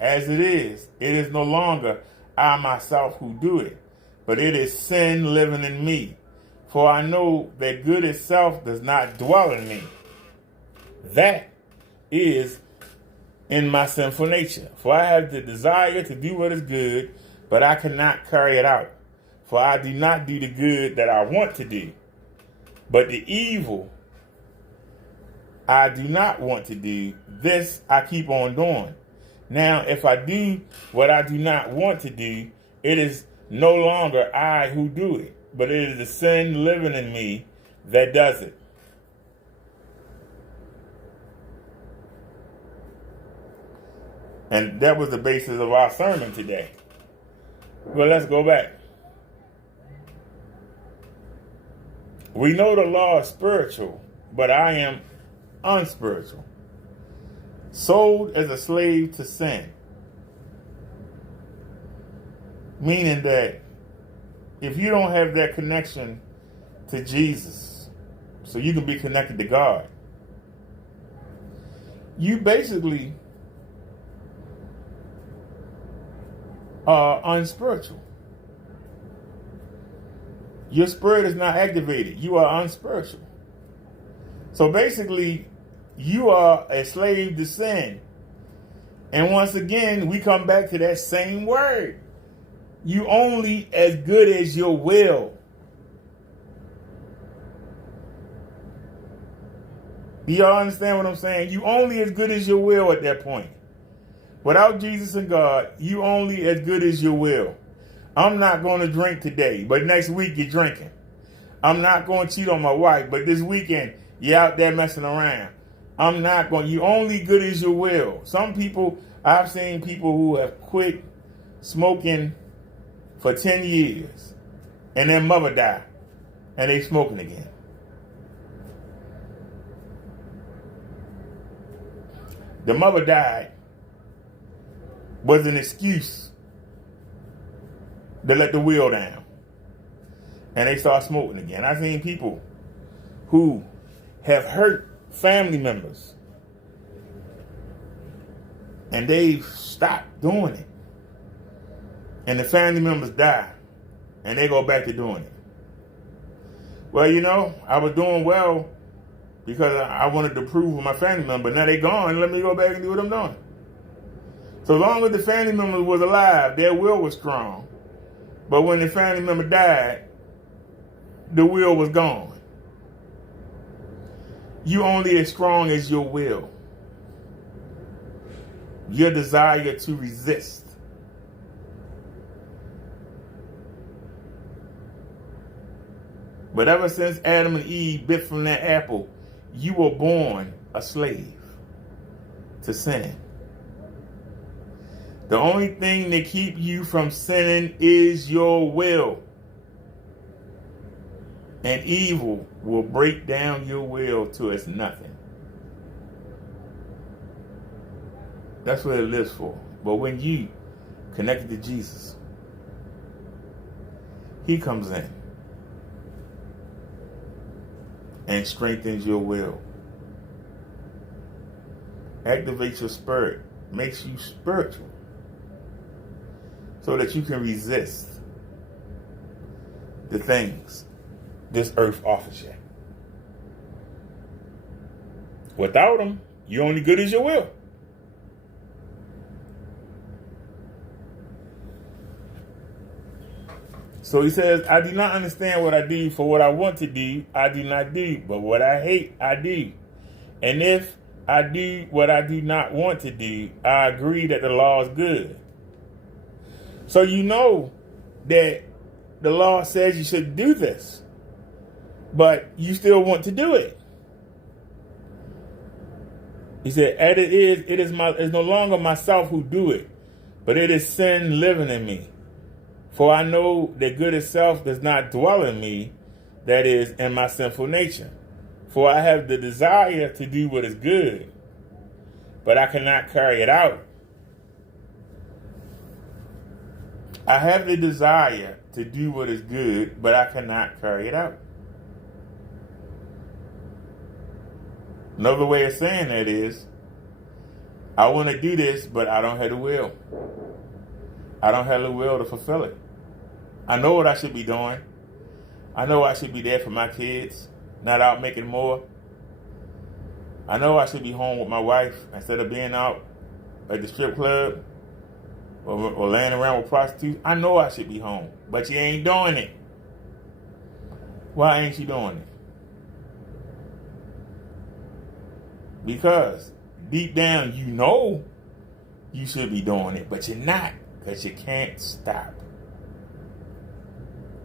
As it is no longer I myself who do it, but it is sin living in me. For I know that good itself does not dwell in me. That is in my sinful nature. For I have the desire to do what is good, but I cannot carry it out. For I do not do the good that I want to do, but the evil I do not want to do, this I keep on doing. Now, if I do what I do not want to do, it is no longer I who do it, but it is the sin living in me that does it. And that was the basis of our sermon today. Well, let's go back. We know the law is spiritual, but I am unspiritual, sold as a slave to sin. Meaning that if you don't have that connection to Jesus, so you can be connected to God, you basically are unspiritual. Your spirit is not activated. You are unspiritual. So basically, you are a slave to sin. And once again, we come back to that same word. You only as good as your will. Do y'all understand what I'm saying? You only as good as your will at that point. Without Jesus and God, you only as good as your will. I'm not going to drink today, but next week you're drinking. I'm not going to cheat on my wife, but this weekend you're out there messing around. I'm not going. You only good as your will. Some people, I've seen people who have quit smoking for 10 years and their mother died and they smoking again. The mother died was an excuse to let the wheel down. And they start smoking again. I've seen people who have hurt family members and they've stopped doing it. And the family members die and they go back to doing it. Well, you know, I was doing well because I wanted to prove with my family member. Now they gone, let me go back and do what I'm doing. So long as the family member was alive, their will was strong. But when the family member died, the will was gone. You only as strong as your will. Your desire to resist. But ever since Adam and Eve bit from that apple, you were born a slave to sin. The only thing that keep you from sinning is your will. And evil will break down your will to its nothing. That's what it lives for. But when you connected to Jesus, he comes in and strengthens your will. Activates your spirit. Makes you spiritual. So that you can resist the things this earth offers you. Without them, you're only good as your will. So he says, I do not understand what I do, for what I want to do, I do not do. But what I hate, I do. And if I do what I do not want to do, I agree that the law is good. So you know that the law says you should do this, but you still want to do it. He said, as it is no longer myself who do it, but it is sin living in me. For I know that good itself does not dwell in me, that is, in my sinful nature. For I have the desire to do what is good, but I cannot carry it out. I have the desire to do what is good, but I cannot carry it out. Another way of saying that is, I want to do this, but I don't have the will. I don't have the will to fulfill it. I know what I should be doing. I know I should be there for my kids, not out making more. I know I should be home with my wife instead of being out at the strip club or laying around with prostitutes. I know I should be home, but you ain't doing it. Why ain't you doing it? Because deep down you know you should be doing it, but you're not, because you can't stop.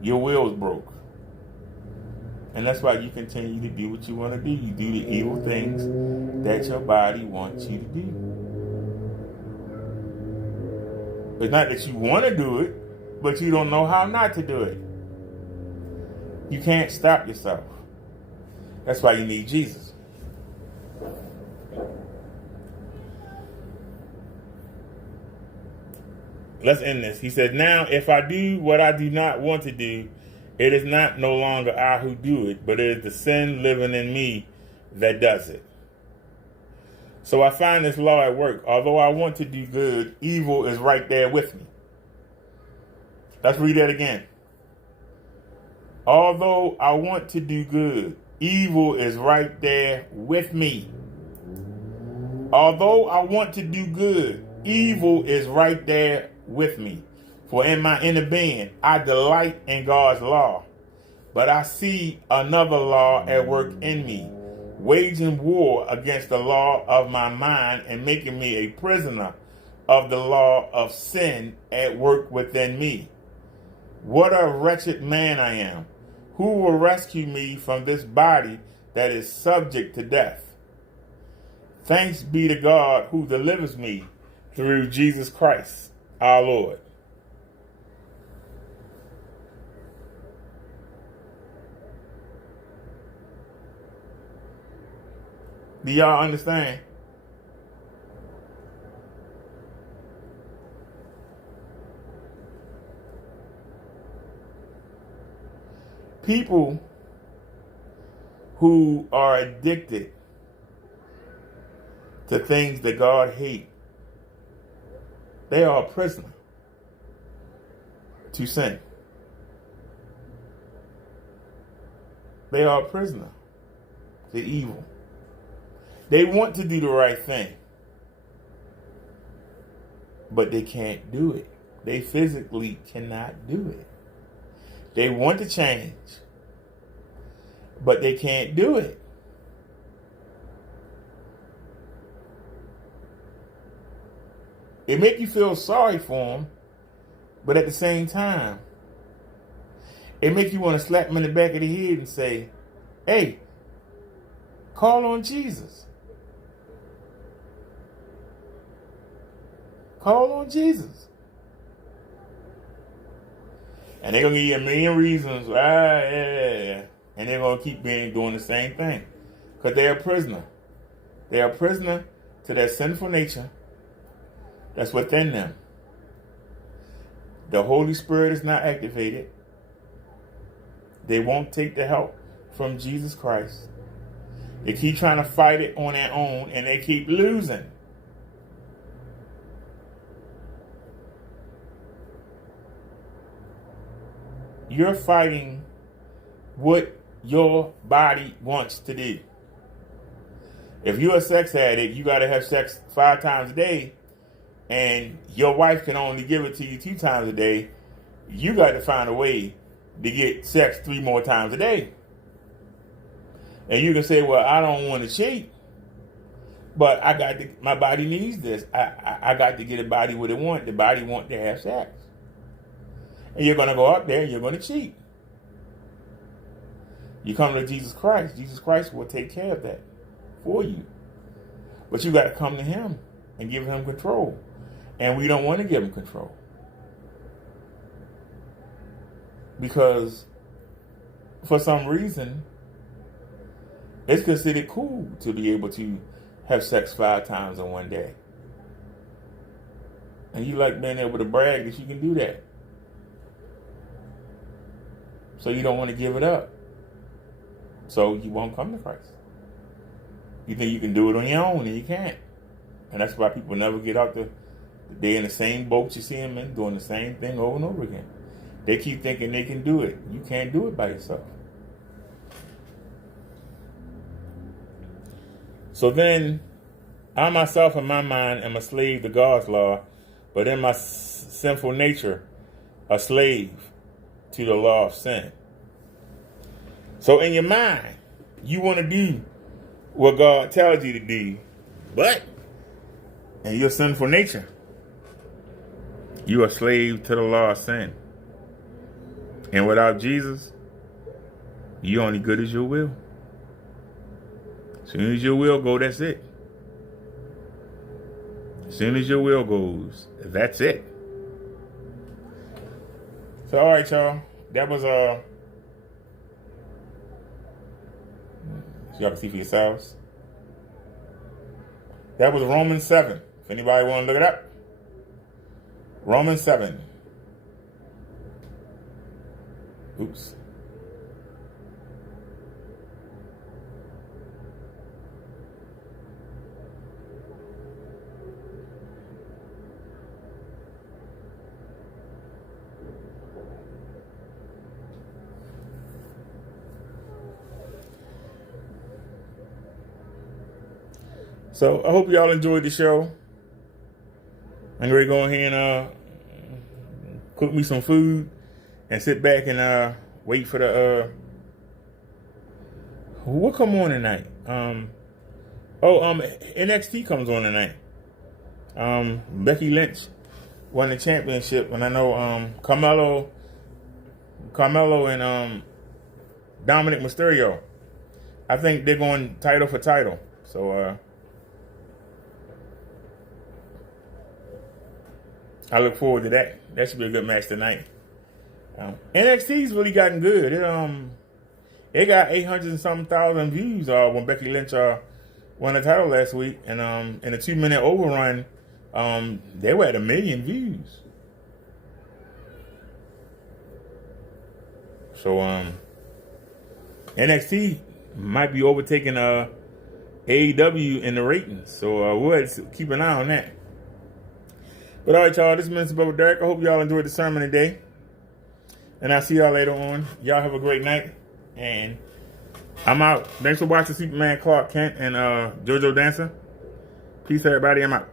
Your will is broke. And that's why you continue to do what you want to do. You do the evil things that your body wants you to do. It's not that you want to do it, but you don't know how not to do it. You can't stop yourself. That's why you need Jesus. Let's end this. He said, now if I do what I do not want to do, it is not no longer I who do it, but it is the sin living in me that does it. So I find this law at work. Although I want to do good, evil is right there with me. Let's read that again. Although I want to do good, evil is right there with me. Although I want to do good, evil is right there with me. For in my inner being, I delight in God's law. But I see another law at work in me, waging war against the law of my mind and making me a prisoner of the law of sin at work within me. What a wretched man I am! Who will rescue me from this body that is subject to death? Thanks be to God who delivers me through Jesus Christ, our Lord. Do y'all understand? People who are addicted to things that God hates, they are a prisoner to sin. They are a prisoner to evil. They want to do the right thing, but they can't do it. They physically cannot do it. They want to change, but they can't do it. It makes you feel sorry for them, but at the same time, it makes you want to slap them in the back of the head and say, hey, call on Jesus. Call on Jesus. And they're going to give you a million reasons. And they're going to keep doing the same thing. Because they're a prisoner. They're a prisoner to their sinful nature that's within them. The Holy Spirit is not activated. They won't take the help from Jesus Christ. They keep trying to fight it on their own, and they keep losing. You're fighting what your body wants to do. If you're a sex addict, you got to have sex 5 times a day, and your wife can only give it to you 2 times a day. You got to find a way to get sex 3 more times a day. And you can say, well, I don't want to cheat, but my body needs this. I got to get a body what it wants. The body wants to have sex. And you're going to go up there and you're going to cheat. You come to Jesus Christ. Jesus Christ will take care of that for you. But you got to come to him and give him control. And we don't want to give him control. Because for some reason, it's considered cool to be able to have sex 5 times in one day. And you like being able to brag that you can do that. So you don't want to give it up. So you won't come to Christ. You think you can do it on your own, and you can't. And that's why people never get out there. They're in the same boat you see them in, doing the same thing over and over again. They keep thinking they can do it. You can't do it by yourself. So then, I myself in my mind am a slave to God's law, but in my sinful nature, a slave to the law of sin. So in your mind, you want to do what God tells you to do, but in your sinful nature, you are a slave to the law of sin. And without Jesus, you're only good as your will. As soon as your will goes, that's it. As soon as your will goes, that's it. So, all right, y'all. That was so y'all can see for yourselves. That was Romans 7. If anybody want to look it up, Romans 7. Oops. So I hope y'all enjoyed the show. I'm going to go ahead and cook me some food, and sit back and wait for the what come on tonight? NXT comes on tonight. Becky Lynch won the championship, and I know Carmelo and Dominic Mysterio. I think they're going title for title. So I look forward to that. That should be a good match tonight. NXT's really gotten good. It got 800 and something thousand views when Becky Lynch won the title last week, and in a 2-minute overrun, they were at 1 million views. So NXT might be overtaking AEW in the ratings. So we'll keep an eye on that. But all right, y'all, this is Minister Brother Derek. I hope y'all enjoyed the sermon today. And I'll see y'all later on. Y'all have a great night. And I'm out. Thanks for watching Superman Clark Kent and JoJo Dancer. Peace, everybody. I'm out.